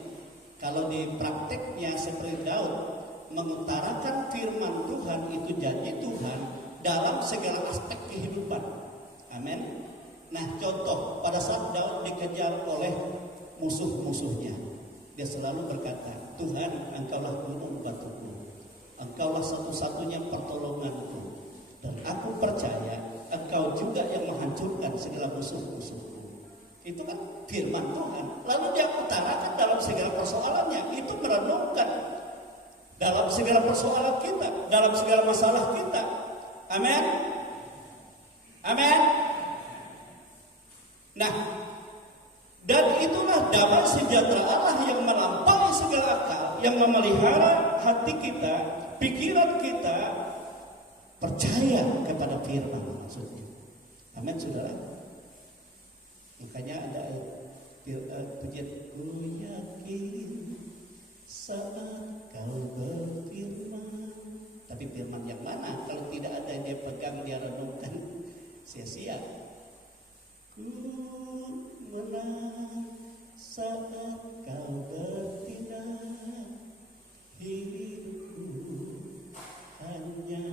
Kalau di prakteknya seperti Daud, mengutarakan firman Tuhan, itu janji Tuhan dalam segala aspek kehidupan. Amin. Nah, contoh pada saat Daud dikejar oleh musuh-musuhnya, dia selalu berkata, Tuhan, Engkaulah gunung batuku, Engkaulah satu-satunya pertolonganku, dan aku percaya Engkau juga yang menghancurkan segala musuh-musuhku. Itu kan firman Tuhan. Lalu dia utarakan dalam segala persoalannya. Itu merenungkan dalam segala persoalan kita, dalam segala masalah kita. Amin. Amin. Nah, dan itulah damai sejahtera Allah yang melampaui segala akal, yang memelihara hati kita, pikiran kita, percaya kepada firman maksudnya. Amin, saudara. Makanya ada pujian, ku yakin saat kau berfirman. Tapi firman yang mana? Kalau tidak ada dia pegang, dia renungkan, sia-sia. Ku menang saat kau bertindak, hidupku hanya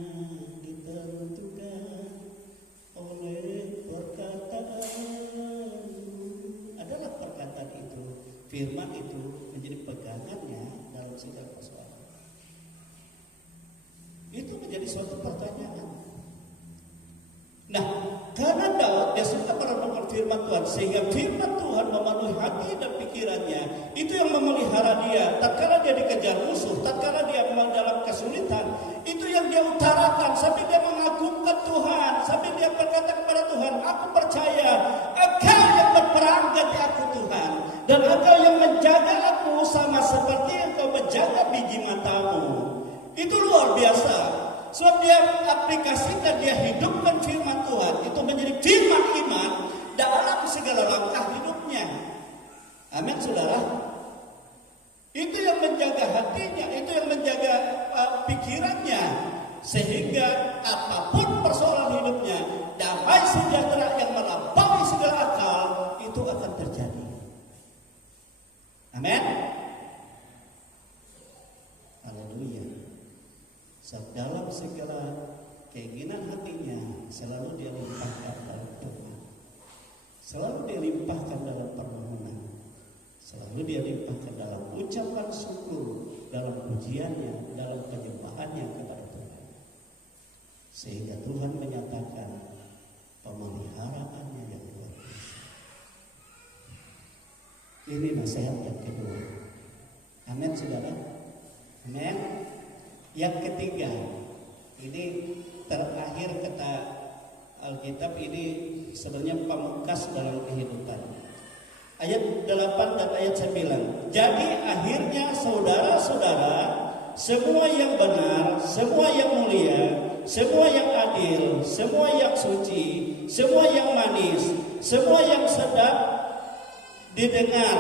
ditentukan oleh perkataanmu. Adalah perkataan itu, firman itu menjadi pegangannya dalam segala persoalan. Itu menjadi suatu pertanyaan. Nah, karena Daud dia suka merenungkan firman Tuhan, sehingga firman Tuhan memenuhi hati dan pikirannya. Itu yang memelihara dia. Tatkala dia dikejar musuh, tatkala dia dalam kesulitan, itu yang dia utarakan sampai dia mengagungkan Tuhan, sampai dia berkata kepada Tuhan, aku percaya Engkau yang berperang ganti aku, Tuhan, dan Engkau yang menjaga aku sama seperti Engkau menjaga biji matamu. Itu luar biasa. Sebab dia aplikasikan, dia hidupkan firman Tuhan, itu menjadi firman iman dalam segala langkah hidupnya. Amin, saudara. Itu yang menjaga hatinya, itu yang menjaga pikirannya, sehingga apapun persoalan hidupnya, damai sejahtera yang melampaui segala akal itu akan terjadi. Amin. Haleluya. Dalam segala keinginan hatinya selalu dia limpahkan dalam doa, selalu dia limpahkan dalam permohonan, selalu dia limpahkan dalam ucapan syukur, dalam pujiannya, dalam penyembahannya kepada Tuhan, sehingga Tuhan menyatakan pemeliharaannya yang luar biasa. Ini nasihat yang kedua. Amin, saudara. Amin. Yang ketiga, ini terakhir kata Alkitab, ini sebenarnya pamungkas dalam kehidupan. Ayat 8 dan ayat 9. Jadi akhirnya saudara-saudara, semua yang benar, semua yang mulia, semua yang adil, semua yang suci, semua yang manis, semua yang sedap didengar,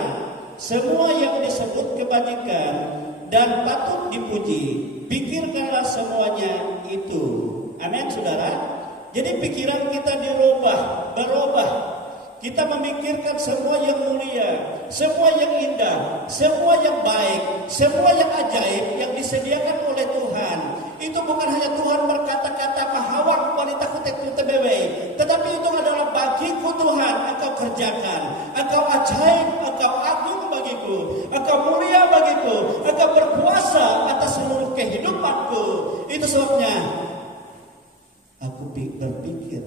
semua yang disebut kebajikan, dan patut dipuji. Pikirkanlah semuanya itu. Amin, saudara. Jadi pikiran kita berubah. Kita memikirkan semua yang mulia, semua yang indah, semua yang baik, semua yang ajaib yang disediakan oleh Tuhan. Itu bukan hanya Tuhan berkata-kata mahawang wanita kutek tebebe, tetapi itu adalah bagiku Tuhan, engkau kerjakan, engkau ajaib, engkau agung bagiku, engkau mulia bagiku, engkau berkuasa atas seluruh kehidupanku. Itu sebabnya aku berpikir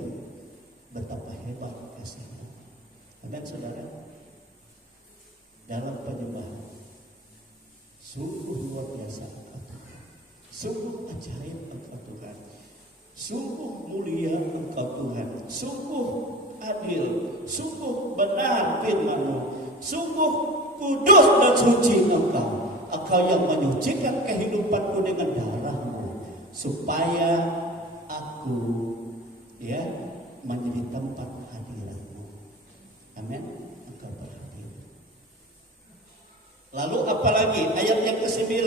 betapa hebat kasih-Mu. Dan saudara, dalam penyembahan sungguh luar biasa engkau Tuhan, sungguh ajaib engkau Tuhan, sungguh mulia engkau Tuhan, sungguh adil, sungguh benar firman-Mu, sungguh kudus dan suci engkau yang menyucikan kehidupanku dengan darah-Mu, supaya aku menjadi tempat hadirat-Mu. Amin. Engkau berhadir. Lalu apalagi ayat yang ke-9.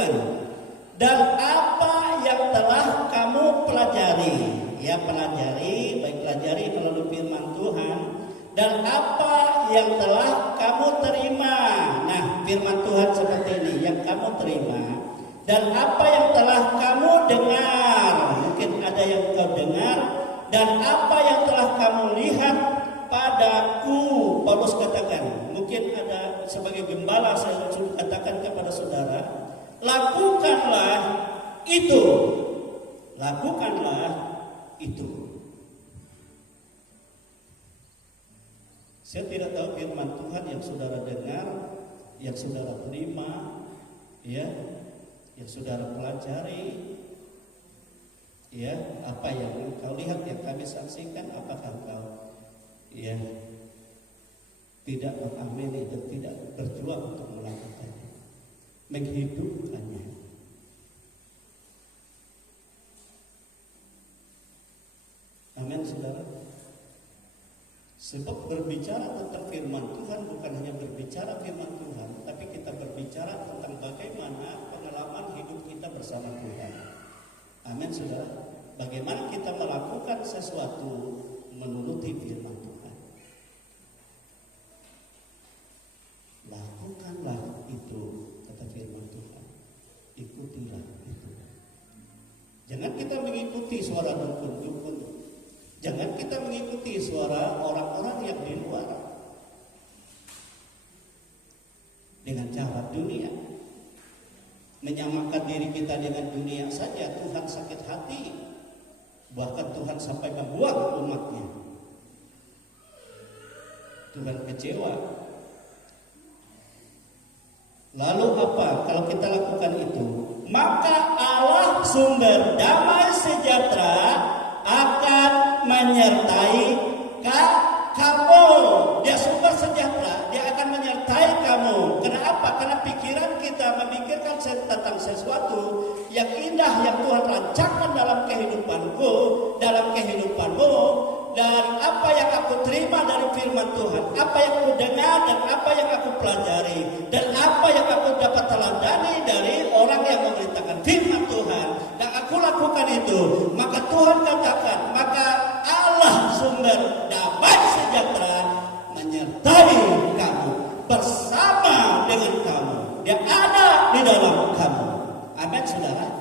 Dan apa yang telah kamu pelajari, pelajari melalui firman Tuhan. Dan apa yang telah kamu terima. Nah, firman Tuhan seperti ini yang kamu terima. Dan apa yang telah kamu dengar, mungkin ada yang kau dengar. Dan apa yang telah kamu lihat padaku, Paulus katakan, mungkin ada sebagai gembala saya suruh katakan kepada saudara, lakukanlah itu. Saya tidak tahu firman Tuhan yang saudara dengar, yang saudara terima, yang saudara pelajari, apa yang engkau lihat, yang kami saksikan, apakah engkau tidak mengamini dan tidak berjuang untuk melakukannya, menghidupkannya. Amin, saudara. Sebab berbicara tentang firman Tuhan bukan hanya berbicara firman Tuhan, tapi kita berbicara tentang bagaimana pengalaman hidup kita bersama Tuhan. Amin, saudara. Bagaimana kita melakukan sesuatu menuruti firman Tuhan. Lakukanlah itu, kata firman Tuhan. Ikutilah itu. Jangan kita mengikuti suara dukun-dukun. Jangan kita mengikuti suara orang-orang yang di luar dengan cara dunia. Menyamakan diri kita dengan dunia saja, Tuhan sakit hati. Bahkan Tuhan sampai membuang umatnya. Tuhan kecewa. Lalu apa kalau kita lakukan itu? Maka Allah sumber damai sejahtera akan menyertai kamu. Dia sumber sejahtera, dia akan menyertai kamu. Kenapa? Karena pikiran kita memikirkan tentang sesuatu yang indah yang Tuhan rancangkan dalam kehidupanku, dalam kehidupanmu, dan apa yang aku terima dari firman Tuhan, apa yang aku dengar dan apa yang aku pelajari, dan apa yang aku dapat teladani dari orang yang memberitakan firman Tuhan, dan aku lakukan itu, maka Tuhan katakan, maka Allah sumber damai sejahtera menyertai kamu, bersama dengan kamu, dia ada di dalam kamu. Amin, saudara.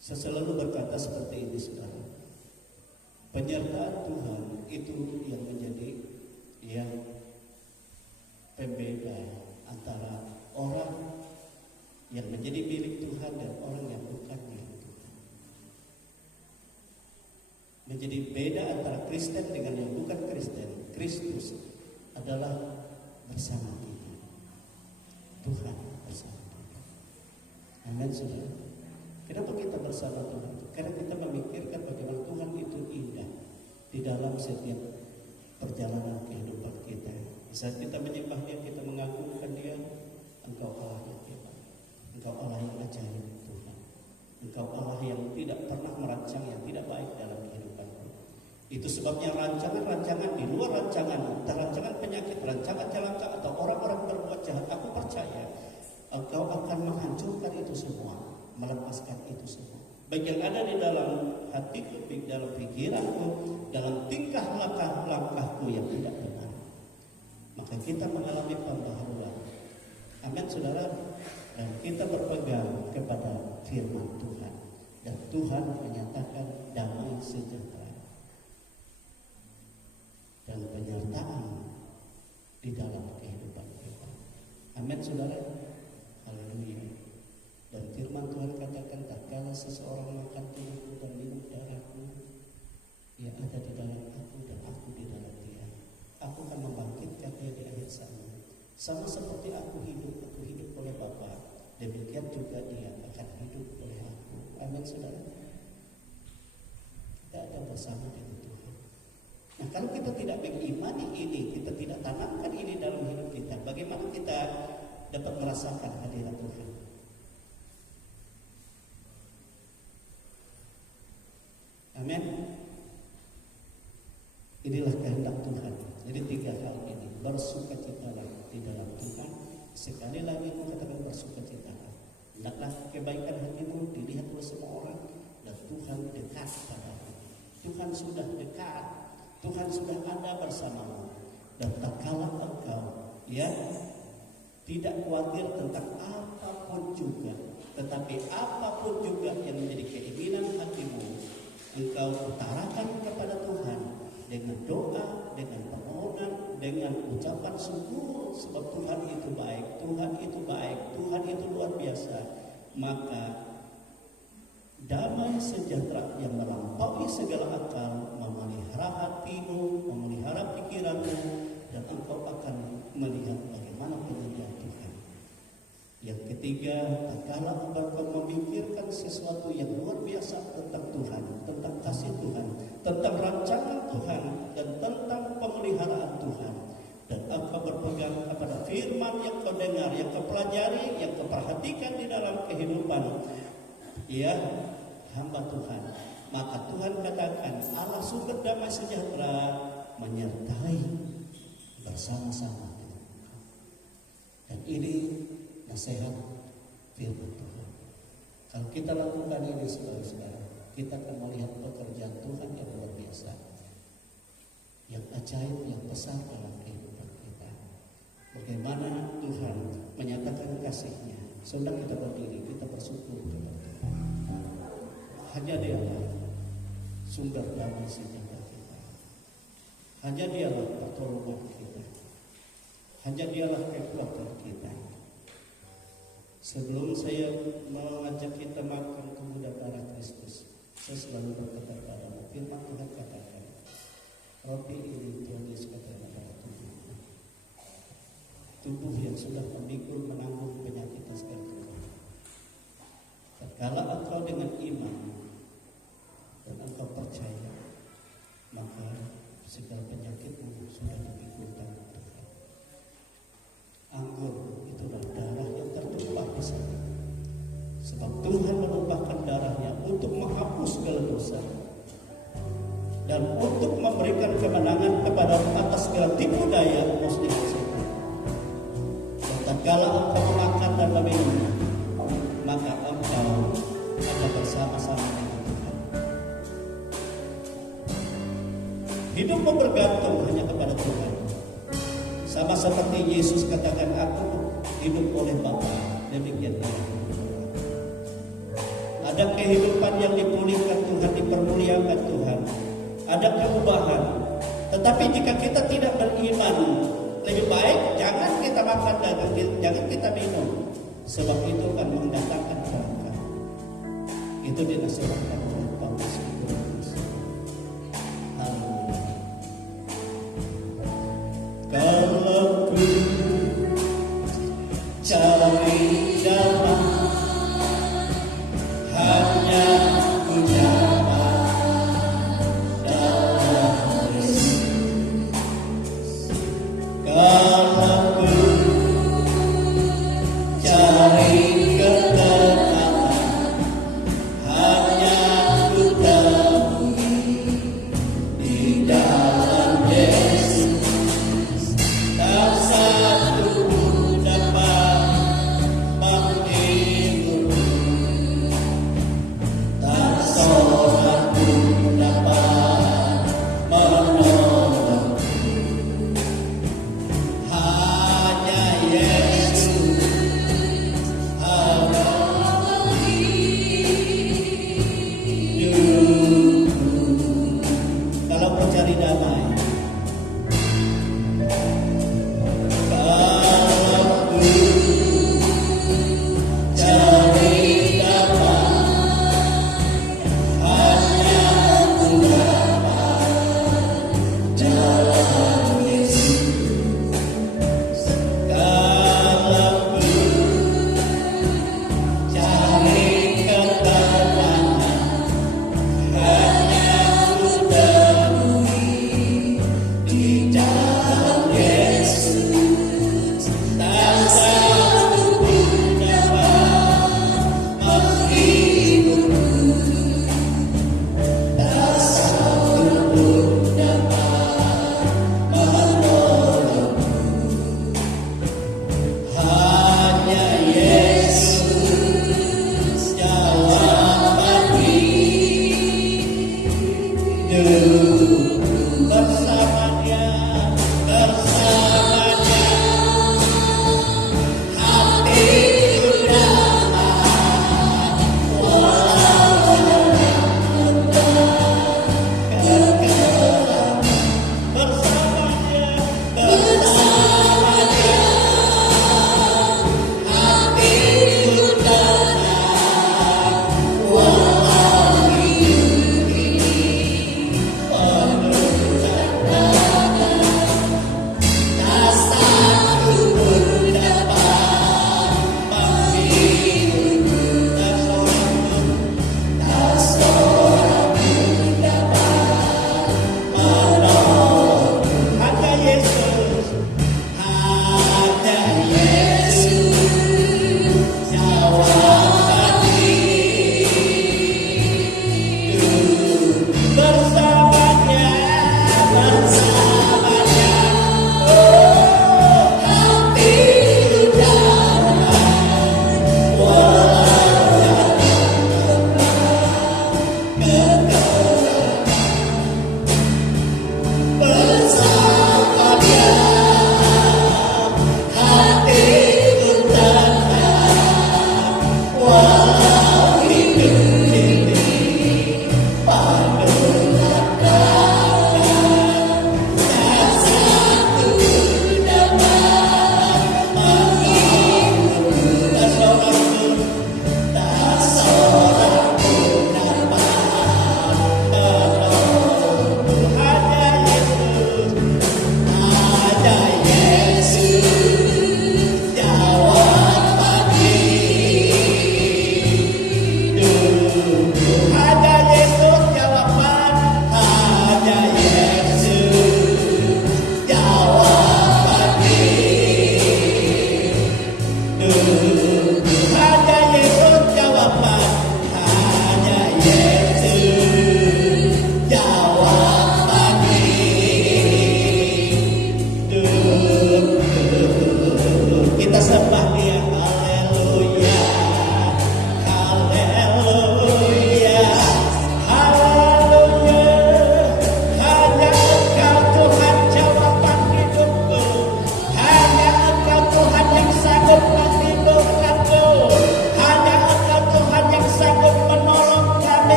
Saya selalu berkata seperti ini, saudara. Penyertaan Tuhan itu yang menjadi pembeda antara orang yang menjadi milik Tuhan dan orang yang bukan milik Tuhan. Menjadi beda antara Kristen dengan yang bukan Kristen. Kristus adalah bersama kita. Tuhan bersama kita. Amin, saudara. Kenapa kita bersama Tuhan? Karena kita memikirkan bagaimana Tuhan itu indah di dalam setiap perjalanan kehidupan kita. Saat kita menyembah Dia, kita mengagungkan Dia. Engkau Allah yang hebat, Engkau Allah yang ajaib Tuhan. Engkau Allah yang tidak pernah merancang yang tidak baik dalam kehidupanku. Itu sebabnya rancangan-rancangan di luar rancangan, entah rancangan penyakit, rancangan celaka atau orang-orang berbuat jahat, aku percaya engkau akan menghancurkan itu semua, melepaskan itu semua. Baik yang ada di dalam hatiku, di dalam pikiranku, dalam tingkah langkahku yang tidak benar, maka kita mengalami pembaharuan. Amin, saudara. Dan kita berpegang kepada firman Tuhan, dan Tuhan menyatakan damai sejahtera dan penyertaan di dalam kehidupan kita. Amin, saudara. Haleluya. Dan firman Tuhan katakan, tak kala seseorang makan tubuhku dan minum darahku, ia ada di dalam aku dan aku di dalam dia. Aku akan membangkitkan dia di akhir zaman. Sama seperti aku hidup oleh Bapa, demikian juga dia akan hidup oleh aku. Amin, saudara. Kita ada bersama dengan Tuhan. Nah, kalau kita tidak mengimani ini, kita tidak tanamkan ini dalam hidup kita, bagaimana kita dapat merasakan hadirat Tuhan? Amin. Inilah kehendak Tuhan. Jadi 3 hal ini, bersukacitalah di dalam Tuhan. Sekali lagi aku katakan bersukacitalah. Hendaklah kebaikan hatimu dilihat oleh semua orang, dan Tuhan dekat padamu. Tuhan sudah dekat. Tuhan sudah ada bersamamu. Dan tak kalah engkau tidak khawatir tentang apapun juga, tetapi apapun juga yang menjadi keinginan hatimu, engkau utarakan kepada Tuhan dengan doa, dengan permohonan, dengan ucapan syukur, sebab Tuhan itu baik, Tuhan itu baik, Tuhan itu luar biasa. Maka damai sejahtera yang melampaui segala akal memelihara hatimu, memelihara pikiranmu, dan engkau akan melihat bagaimana penyediaan Tuhan. Yang ketiga, tatkala engkau memikirkan sesuatu yang luar biasa tentang Tuhan, tentang kasih Tuhan, tentang rancangan Tuhan, dan tentang pemeliharaan Tuhan, dan engkau berpegang kepada firman yang kau dengar, yang kau pelajari, yang kau perhatikan di dalam kehidupan hamba Tuhan, maka Tuhan katakan Allah sumber damai sejahtera menyertai bersama-sama dengan engkau. Dan ini nasihat firman Tuhan. Kalau kita lakukan ini, saudara-saudara, kita akan melihat pekerjaan Tuhan yang luar biasa, yang ajaib, yang besar dalam kehidupan kita. Bagaimana Tuhan menyatakan kasih-Nya. Saudara, kita berdiri, kita bersyukur kepada Tuhan. Hanya Dialah sumber damai sejahtera kita. Hanya Dialah pertolongan kita. Hanya Dialah kekuatan kita. Sebelum saya mengajak kita makan tubuh dan darah Kristus, saya selalu berkata padamu, firman Tuhan katakan, roti ini Tuhan Yesus katakan adalah tubuhku. Tubuh yang sudah memikul menanggung penyakit dan segala Tuhan. Tatkala engkau dengan iman dan engkau percaya, maka segala penyakitmu sudah dipikul tanggung Tuhan. Anggur itulah darah yang tertumpah di sana. Sebab Tuhan menumpahkan darahnya untuk menghapus segala dosa dan untuk memberikan kemenangan kepada atas segala tipu daya muslim setan. Dan tatkala engkau makan dan meminum, maka engkau ada bersama-sama dengan Tuhan. Hidupmu bergantung hanya kepada Tuhan. Sama seperti Yesus katakan, aku hidup oleh Bapa, demikian dia. Ada kehidupan yang dipulihkan Tuhan, dipermuliakan Tuhan. Ada perubahan. Tetapi jika kita tidak beriman, lebih baik jangan kita makan dan jangan kita minum, sebab itu akan mendatangkan celaka. Itu dinasihatkan oleh Paulus. Kalau ku cari damai, hanya ku dapat dalam Yesus. Kalau ku cari ketenangan, hanya ku dapat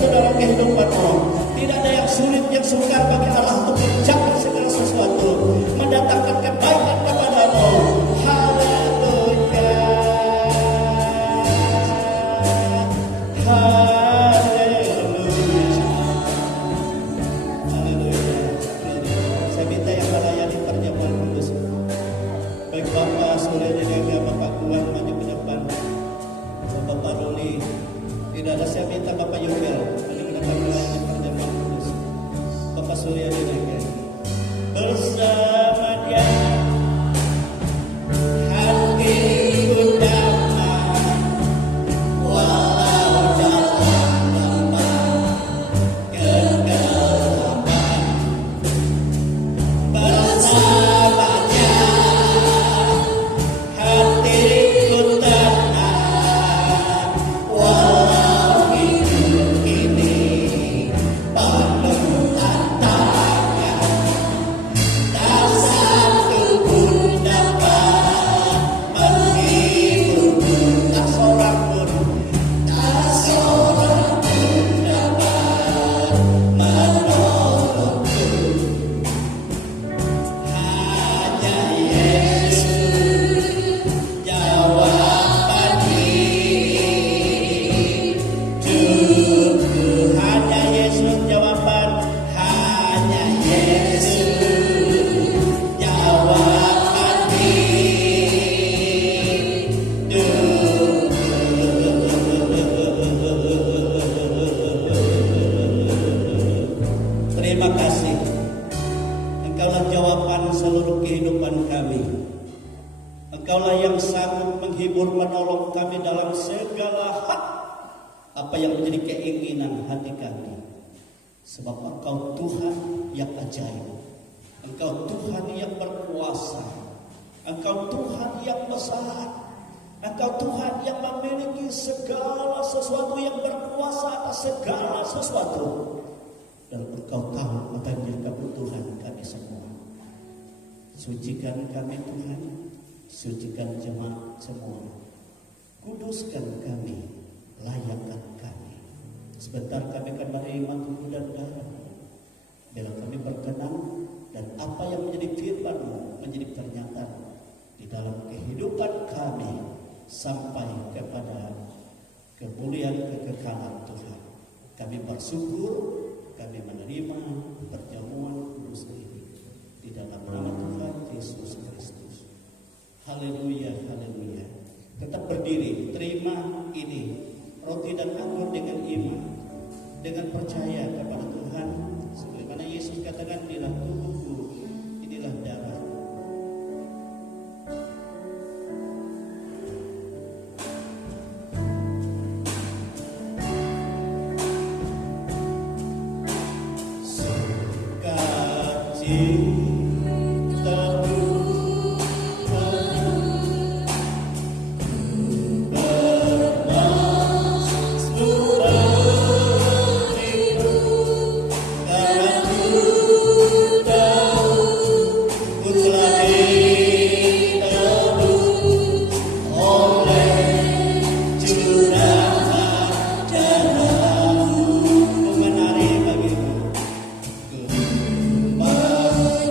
itu dalam kehidupanmu. Tidak ada yang sulit, yang sukar bagi Allah untuk mencapai segala sesuatu, mendatangkan kebaikan kepadamu. Haleluya, haleluya, haleluya. Saya minta yang melayani terjemahan kudus, baik Bapak Surya Jaga, Bapak Kuat maju ke depan, Bapak Ruli. Tidak ada, saya minta Bapak Yogel maju ke depan melayani terjemahan kudus. Bapak Surya Jaga bersama dia. Hatiku damai walau dalam lembah kegelapan, bersamanya hatiku tenang walau hidup ini penuh tantangan. Tak satu pun dapat menghiburku, tak seorang pun dapat menolongku. Hanya Yesus jawaban hidupku. Hanya Yesus jawaban, hanya Yesus jawaban hidupku. Terima kasih, Engkaulah jawaban seluruh kehidupan kami. Engkaulah yang sanggup menghibur, menolong kami dalam segala hal apa yang menjadi keinginan hati kami. Sebab Engkau Tuhan yang ajaib, Engkau Tuhan yang berkuasa, Engkau Tuhan yang besar, Engkau Tuhan yang memiliki segala sesuatu, yang berkuasa atas segala sesuatu. Dan Engkau tahu apa yang menjadi kebutuhan kami semua. Sucikan kami Tuhan, sucikan jemaat semua, kuduskan kami, layakkan kami. Sebentar kami akan menerima tubuh dan darah. Bila kami berkenan dan apa yang menjadi firman-Mu menjadi pernyataan di dalam kehidupan kami sampai kepada kemuliaan kekekalan Tuhan. Kami bersyukur, kami menerima perjamuan kudus ini di dalam nama Tuhan Yesus Kristus. Haleluya, haleluya. Tetap berdiri, terima ini roti dan anggur dengan iman, dengan percaya kepada Tuhan. Sebagaimana Yesus katakan, inilah tubuhku, inilah darah.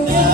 Nah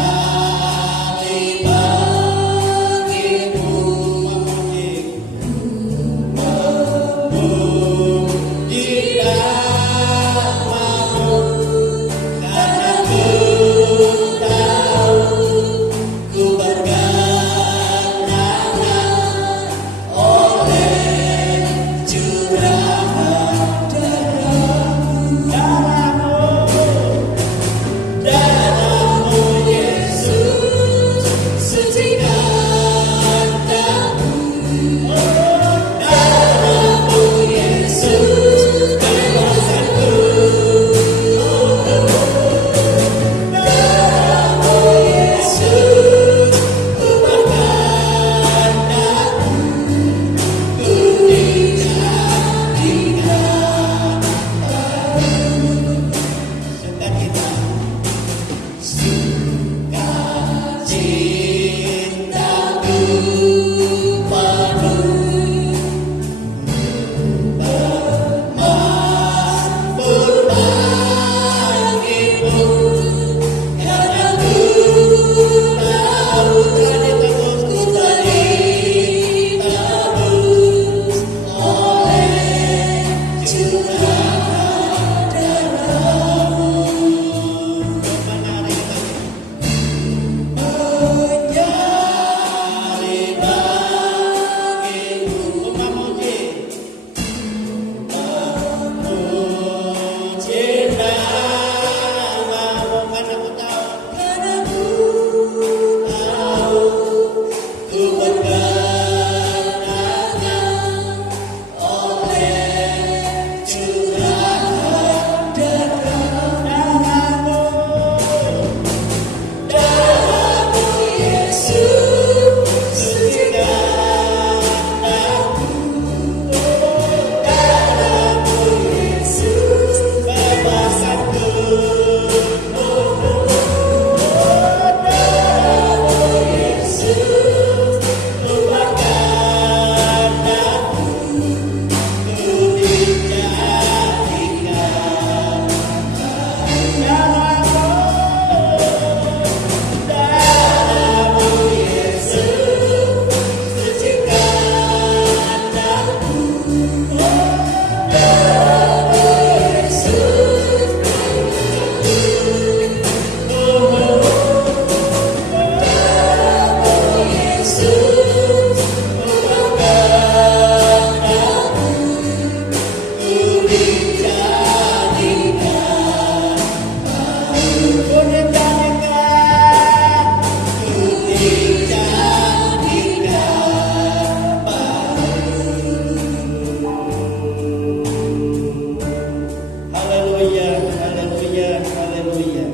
haleluya, haleluya, haleluya.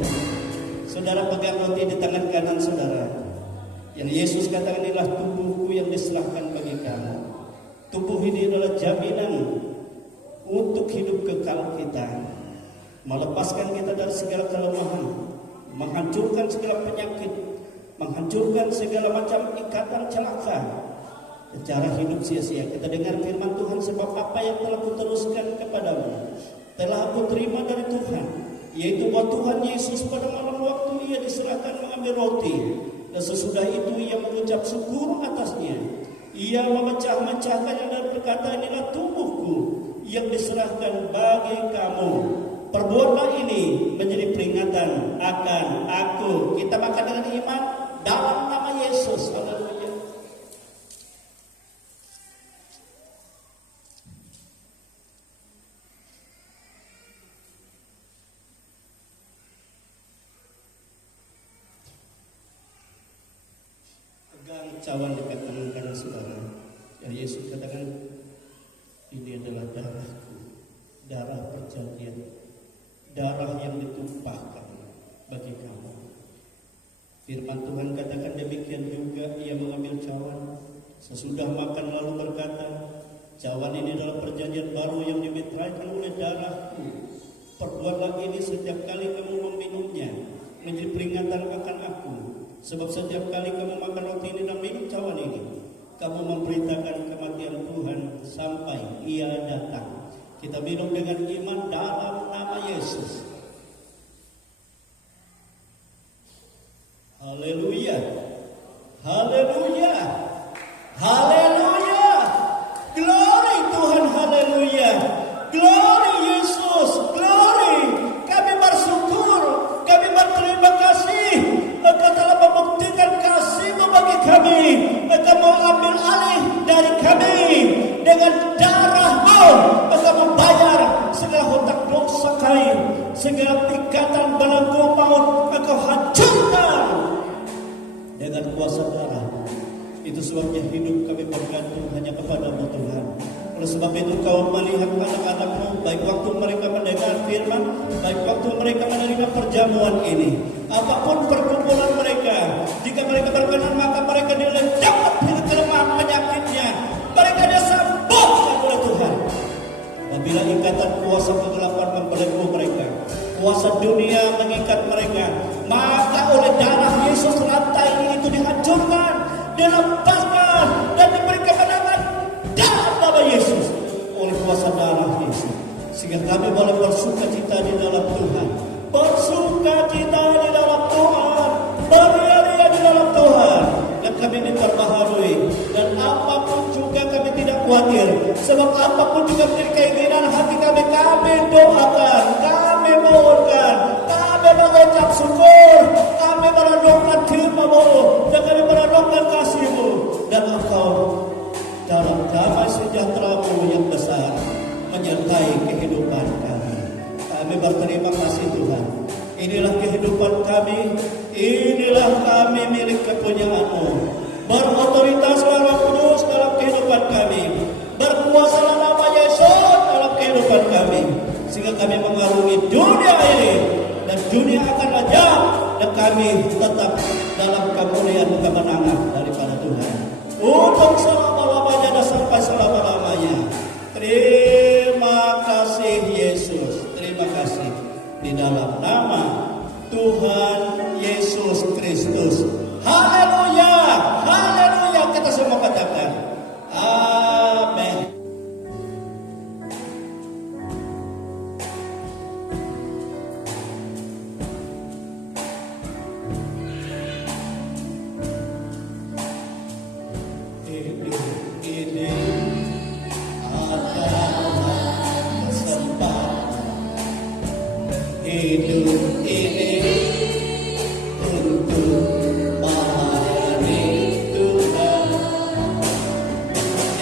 Saudara pegang roti di tangan kanan saudara. Yang Yesus katakan, inilah tubuhku yang diserahkan bagi kamu. Tubuh ini adalah jaminan untuk hidup kekal kita, melepaskan kita dari segala kelemahan, menghancurkan segala penyakit, menghancurkan segala macam ikatan celaka, cara hidup sia-sia. Kita dengar firman Tuhan, sebab apa yang telah kuteruskan kepadamu telah aku terima dari Tuhan, yaitu bahwa Tuhan Yesus pada malam waktu ia diserahkan mengambil roti, dan sesudah itu ia mengucap syukur atasnya. Ia memecah-mecahkannya dan berkata, inilah tubuhku yang diserahkan bagi kamu. Perbuatlah ini menjadi peringatan akan aku. Kita makan dengan iman dalam nama Yesus. Haleluya. Pegang cawan dekat tangan kanan saudara. Ya, Yesus katakan, ini adalah darahku, darah perjanjian, darah yang ditumpahkan bagi kamu. Firman Tuhan katakan demikian juga ia mengambil cawan sesudah makan lalu berkata, cawan ini adalah perjanjian baru yang dimeteraikan oleh darahku. Perbuatlah ini setiap kali kamu meminumnya menjadi peringatan akan aku. Sebab setiap kali kamu makan roti ini dan minum cawan ini, kamu memberitakan kematian Tuhan sampai ia datang. Kita minum dengan iman dalam nama Yesus. Haleluya, haleluya, haleluya. Glory Tuhan, haleluya. Glory Yesus, glory. Kami bersyukur, kami berterima kasih. Engkau telah membuktikan kasih-Mu bagi kami. Engkau mau ambil alih dari kami dengan darah-Mu. Engkau membayar segala hutang dosa kami, segala ikatan belenggu maut Engkau hancurkan dengan kuasa darah. Itu sebabnya hidup kami bergantung hanya kepada-Mu Tuhan. Oleh sebab itu Kau melihat anak-anak-Mu, baik waktu mereka mendengar firman, baik waktu mereka menerima perjamuan ini, apapun perkumpulan mereka, jika mereka berkenan maka mereka diledakkan dengan kelemahan penyakitnya, mereka disembuhkan oleh Tuhan. Apabila ikatan kuasa kegelapan membelenggu mereka, kuasa dunia mengikat mereka, maka oleh darah Yesus rantai itu dihancurkan, dilepaskan, dan diberi kemenangan dalam nama Yesus oleh kuasa darah Yesus. Sehingga kami boleh bersukacita di dalam Tuhan, bersukacita di dalam Tuhan, beria-ria di dalam Tuhan, dan kami diperbaharui. Dan apapun juga kami tidak khawatir, sebab apapun juga menjadi keinginan hati kami, kami doakan, kami mohonkan, kami mengucap syukur, kami merenungkan firman-Mu, dan kami merenungkan kasih-Mu, dan Engkau dalam damai sejahtera-Mu yang besar menyertai kehidupan kami. Kami berterima kasih Tuhan. Inilah kehidupan kami, inilah kami milik kepunyaan-Mu. Berotoritas Roh Kudus dalam kehidupan kami, berkuasa nama Yesus dalam kehidupan kami, sehingga kami mengarungi dunia ini, dan dunia akan lejat, dan kami tetap dalam kemuliaan kemenangan daripada Tuhan. Untuk selama-lamanya dan sampai selama-lamanya. Terima kasih Yesus, terima kasih. Di dalam nama Tuhan Yesus Kristus. Haleluya, haleluya. Kita semua katakan amin. Ini adalah kesempatan hidup ini untuk melayani Tuhan.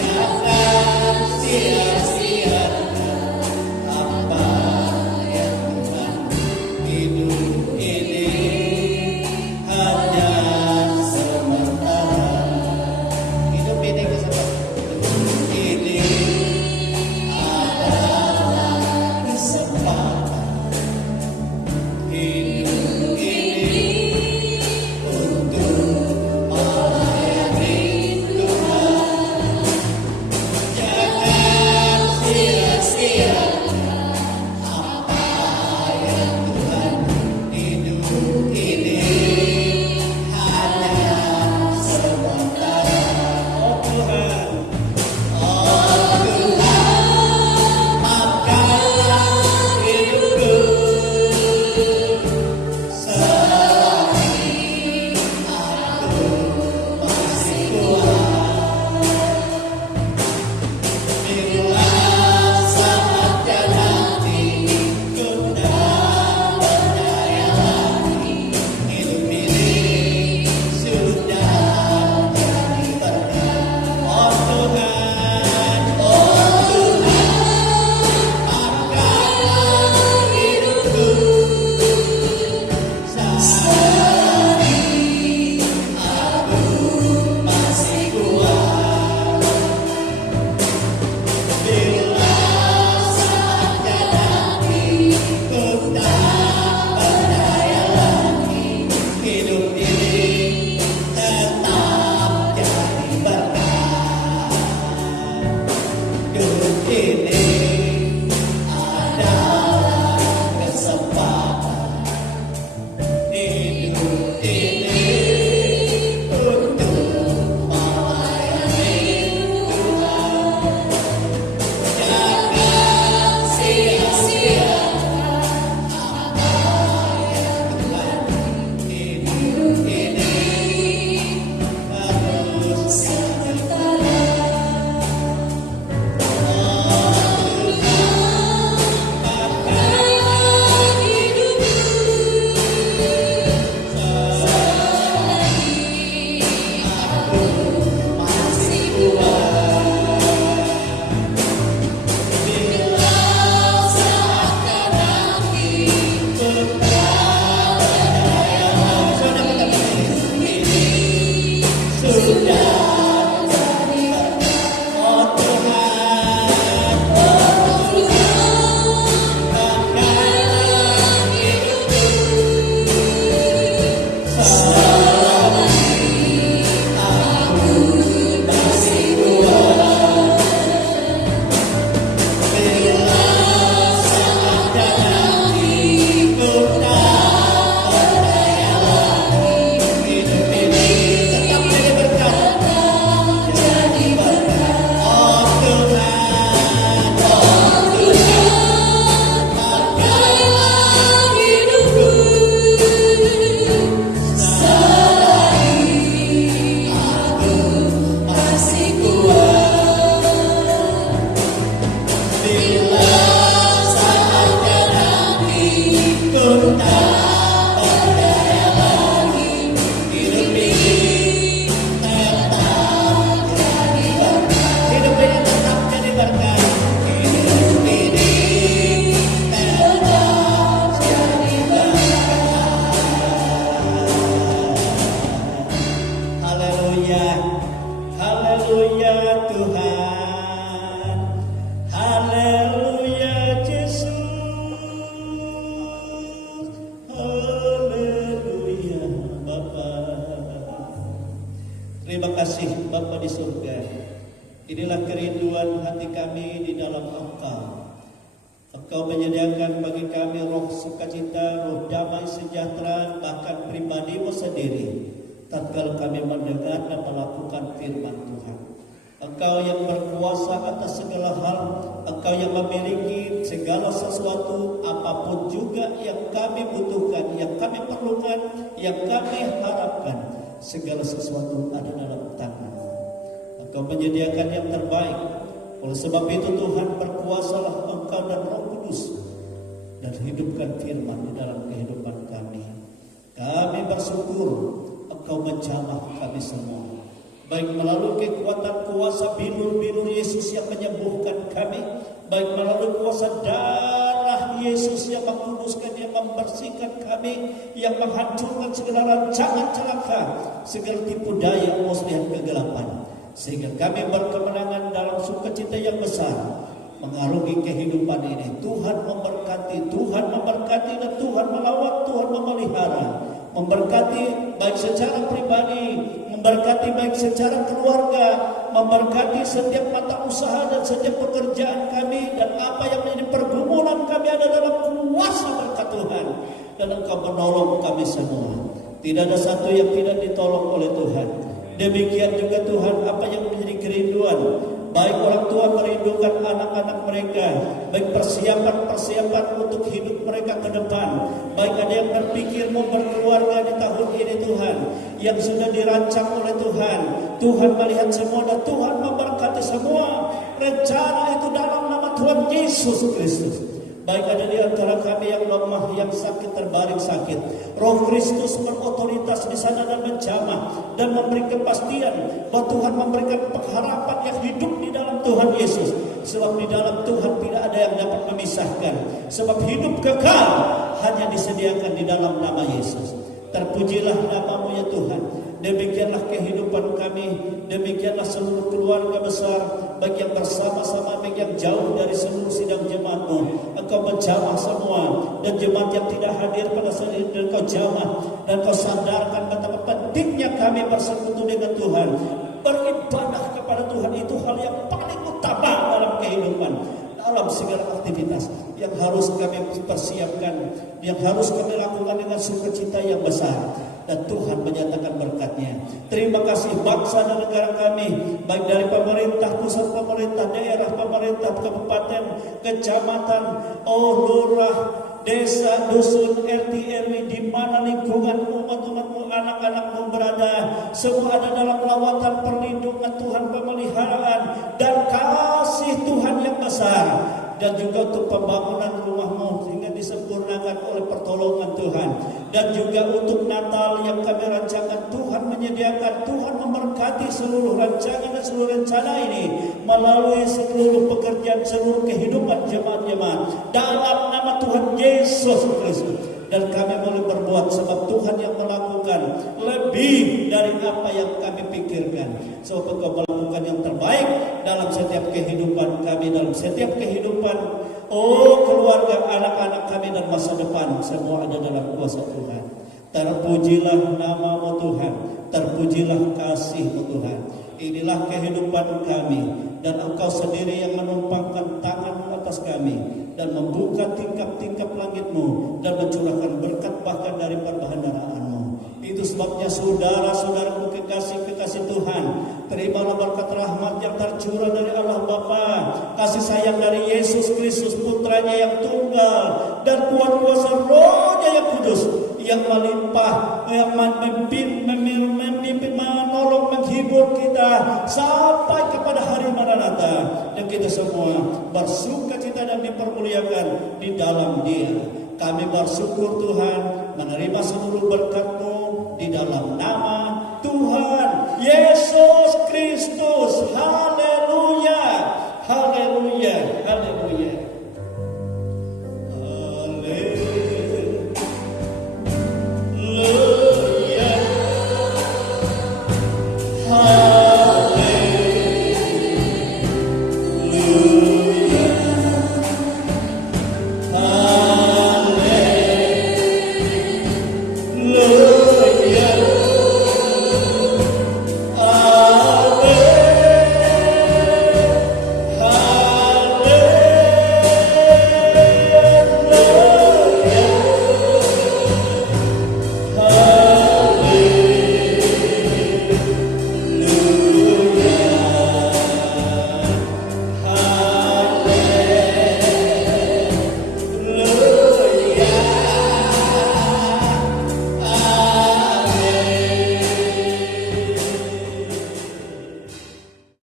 Jangan sia-siakan apa yang Tuhan. Hidup ini hanya sementara. Hidup ini kesempatan. Ini adalah kesempatan di surga. Inilah kerinduan hati kami di dalam Engkau. Engkau menyediakan bagi kami roh sukacita, roh damai sejahtera, bahkan pribadi-Mu sendiri tatkala kami mendengar dan melakukan firman Tuhan. Engkau yang berkuasa atas segala hal, Engkau yang memiliki segala sesuatu, apapun juga yang kami butuhkan, yang kami perlukan, yang kami harapkan, segala sesuatu ada dalam tangan-Mu. Engkau menyediakan yang terbaik. Oleh sebab itu Tuhan, berkuasalah Engkau dan Roh Kudus dan hidupkan firman di dalam kehidupan kami. Kami bersyukur Engkau menjamah kami semua, baik melalui kekuatan kuasa bilur-bilur Yesus yang menyembuhkan kami, baik melalui kuasa darah Yesus yang mengkuduskan, yang membersihkan kami, yang menghancurkan segala rancangan celaka, segala tipu daya muslihat kegelapan, sehingga kami berkemenangan dalam sukacita yang besar mengarungi kehidupan ini. Tuhan memberkati dan Tuhan melawat, Tuhan memelihara, memberkati baik secara pribadi, memberkati baik secara keluarga, memberkati setiap mata usaha dan setiap pekerjaan kami, dan apa yang menjadi pergumulan kami ada dalam kuasa berkat Tuhan, dan Engkau menolong kami semua. Tidak ada satu yang tidak ditolong oleh Tuhan. Demikian juga Tuhan, apa yang menjadi kerinduan, baik orang tua merindukan anak-anak mereka, baik persiapan untuk hidup mereka ke depan, baik ada yang berpikir mau berkeluarga di tahun ini Tuhan, yang sudah dirancang oleh Tuhan. Tuhan melihat semua dan Tuhan memberkati semua rencana itu dalam nama Tuhan Yesus Kristus. Baik ada di antara kami yang lemah, yang sakit, terbaring sakit, Roh Kristus berotoritas di sana dan menjamah dan memberi kepastian bahwa Tuhan memberikan pengharapan yang hidup di dalam Tuhan Yesus. Sebab di dalam Tuhan tidak ada yang dapat memisahkan. Sebab hidup kekal hanya disediakan di dalam nama Yesus. Terpujilah nama-Mu ya Tuhan. Demikianlah kehidupan kami, demikianlah seluruh keluarga besar, baik yang bersama-sama, baik yang jauh dari seluruh sidang jemaat-Mu. Engkau menjamah semua, dan jemaat yang tidak hadir pada saat ini Engkau jamah, dan Engkau sadarkan betapa pentingnya kami bersekutu dengan Tuhan. Beribadah kepada Tuhan itu hal yang paling utama dalam kehidupan, dalam segala aktivitas yang harus kami persiapkan, yang harus kami lakukan dengan sukacita yang besar. Dan Tuhan menyatakan berkat-Nya. Terima kasih bangsa dan negara kami, baik dari pemerintah pusat, pemerintah daerah, pemerintah kabupaten, kecamatan, lurah, desa, dusun, RT, RW, di mana lingkungan umat-umat-Mu, anak-anak-Mu berada, semua ada dalam lawatan perlindungan Tuhan, pemeliharaan dan kasih Tuhan yang besar. Dan juga untuk pembangunan rumah-Mu sehingga disempurnakan oleh pertolongan Tuhan. Dan juga untuk Natal yang kami rancangkan, Tuhan menyediakan, Tuhan memberkati seluruh rancangan dan seluruh rencana ini melalui seluruh pekerjaan, seluruh kehidupan jemaat-jemaat dalam nama Tuhan Yesus Kristus. Dan kami boleh berbuat sebab Tuhan yang melakukan lebih dari apa yang kami pikirkan. Sebab Engkau melakukan yang terbaik dalam setiap kehidupan kami, dalam setiap kehidupan keluarga, anak-anak kami, dan masa depan. Semua ada dalam kuasa Tuhan. Terpujilah nama-Mu Tuhan, terpujilah kasih-Mu Tuhan. Inilah kehidupan kami, dan Engkau sendiri yang menumpangkan tangan atas kami dan membuka tingkap-tingkap langit-Mu dan mencurahkan berkat bahkan dari perbendaharaan-Mu. Itu sebabnya saudara-saudaraku kekasih Tuhan, terimalah berkat rahmat yang tercurah dari Allah Bapa, kasih sayang dari Yesus Kristus Putranya yang tunggal, dan kuasa Roh-Nya yang kudus yang melimpah, yang memimpin, menolong, menghibur kita sampai kepada hari Maranatha, dan kita semua bersukacita dan dipermuliakan di dalam Dia. Kami bersyukur Tuhan, menerima seluruh berkat-Mu di dalam nama Tuhan Yesus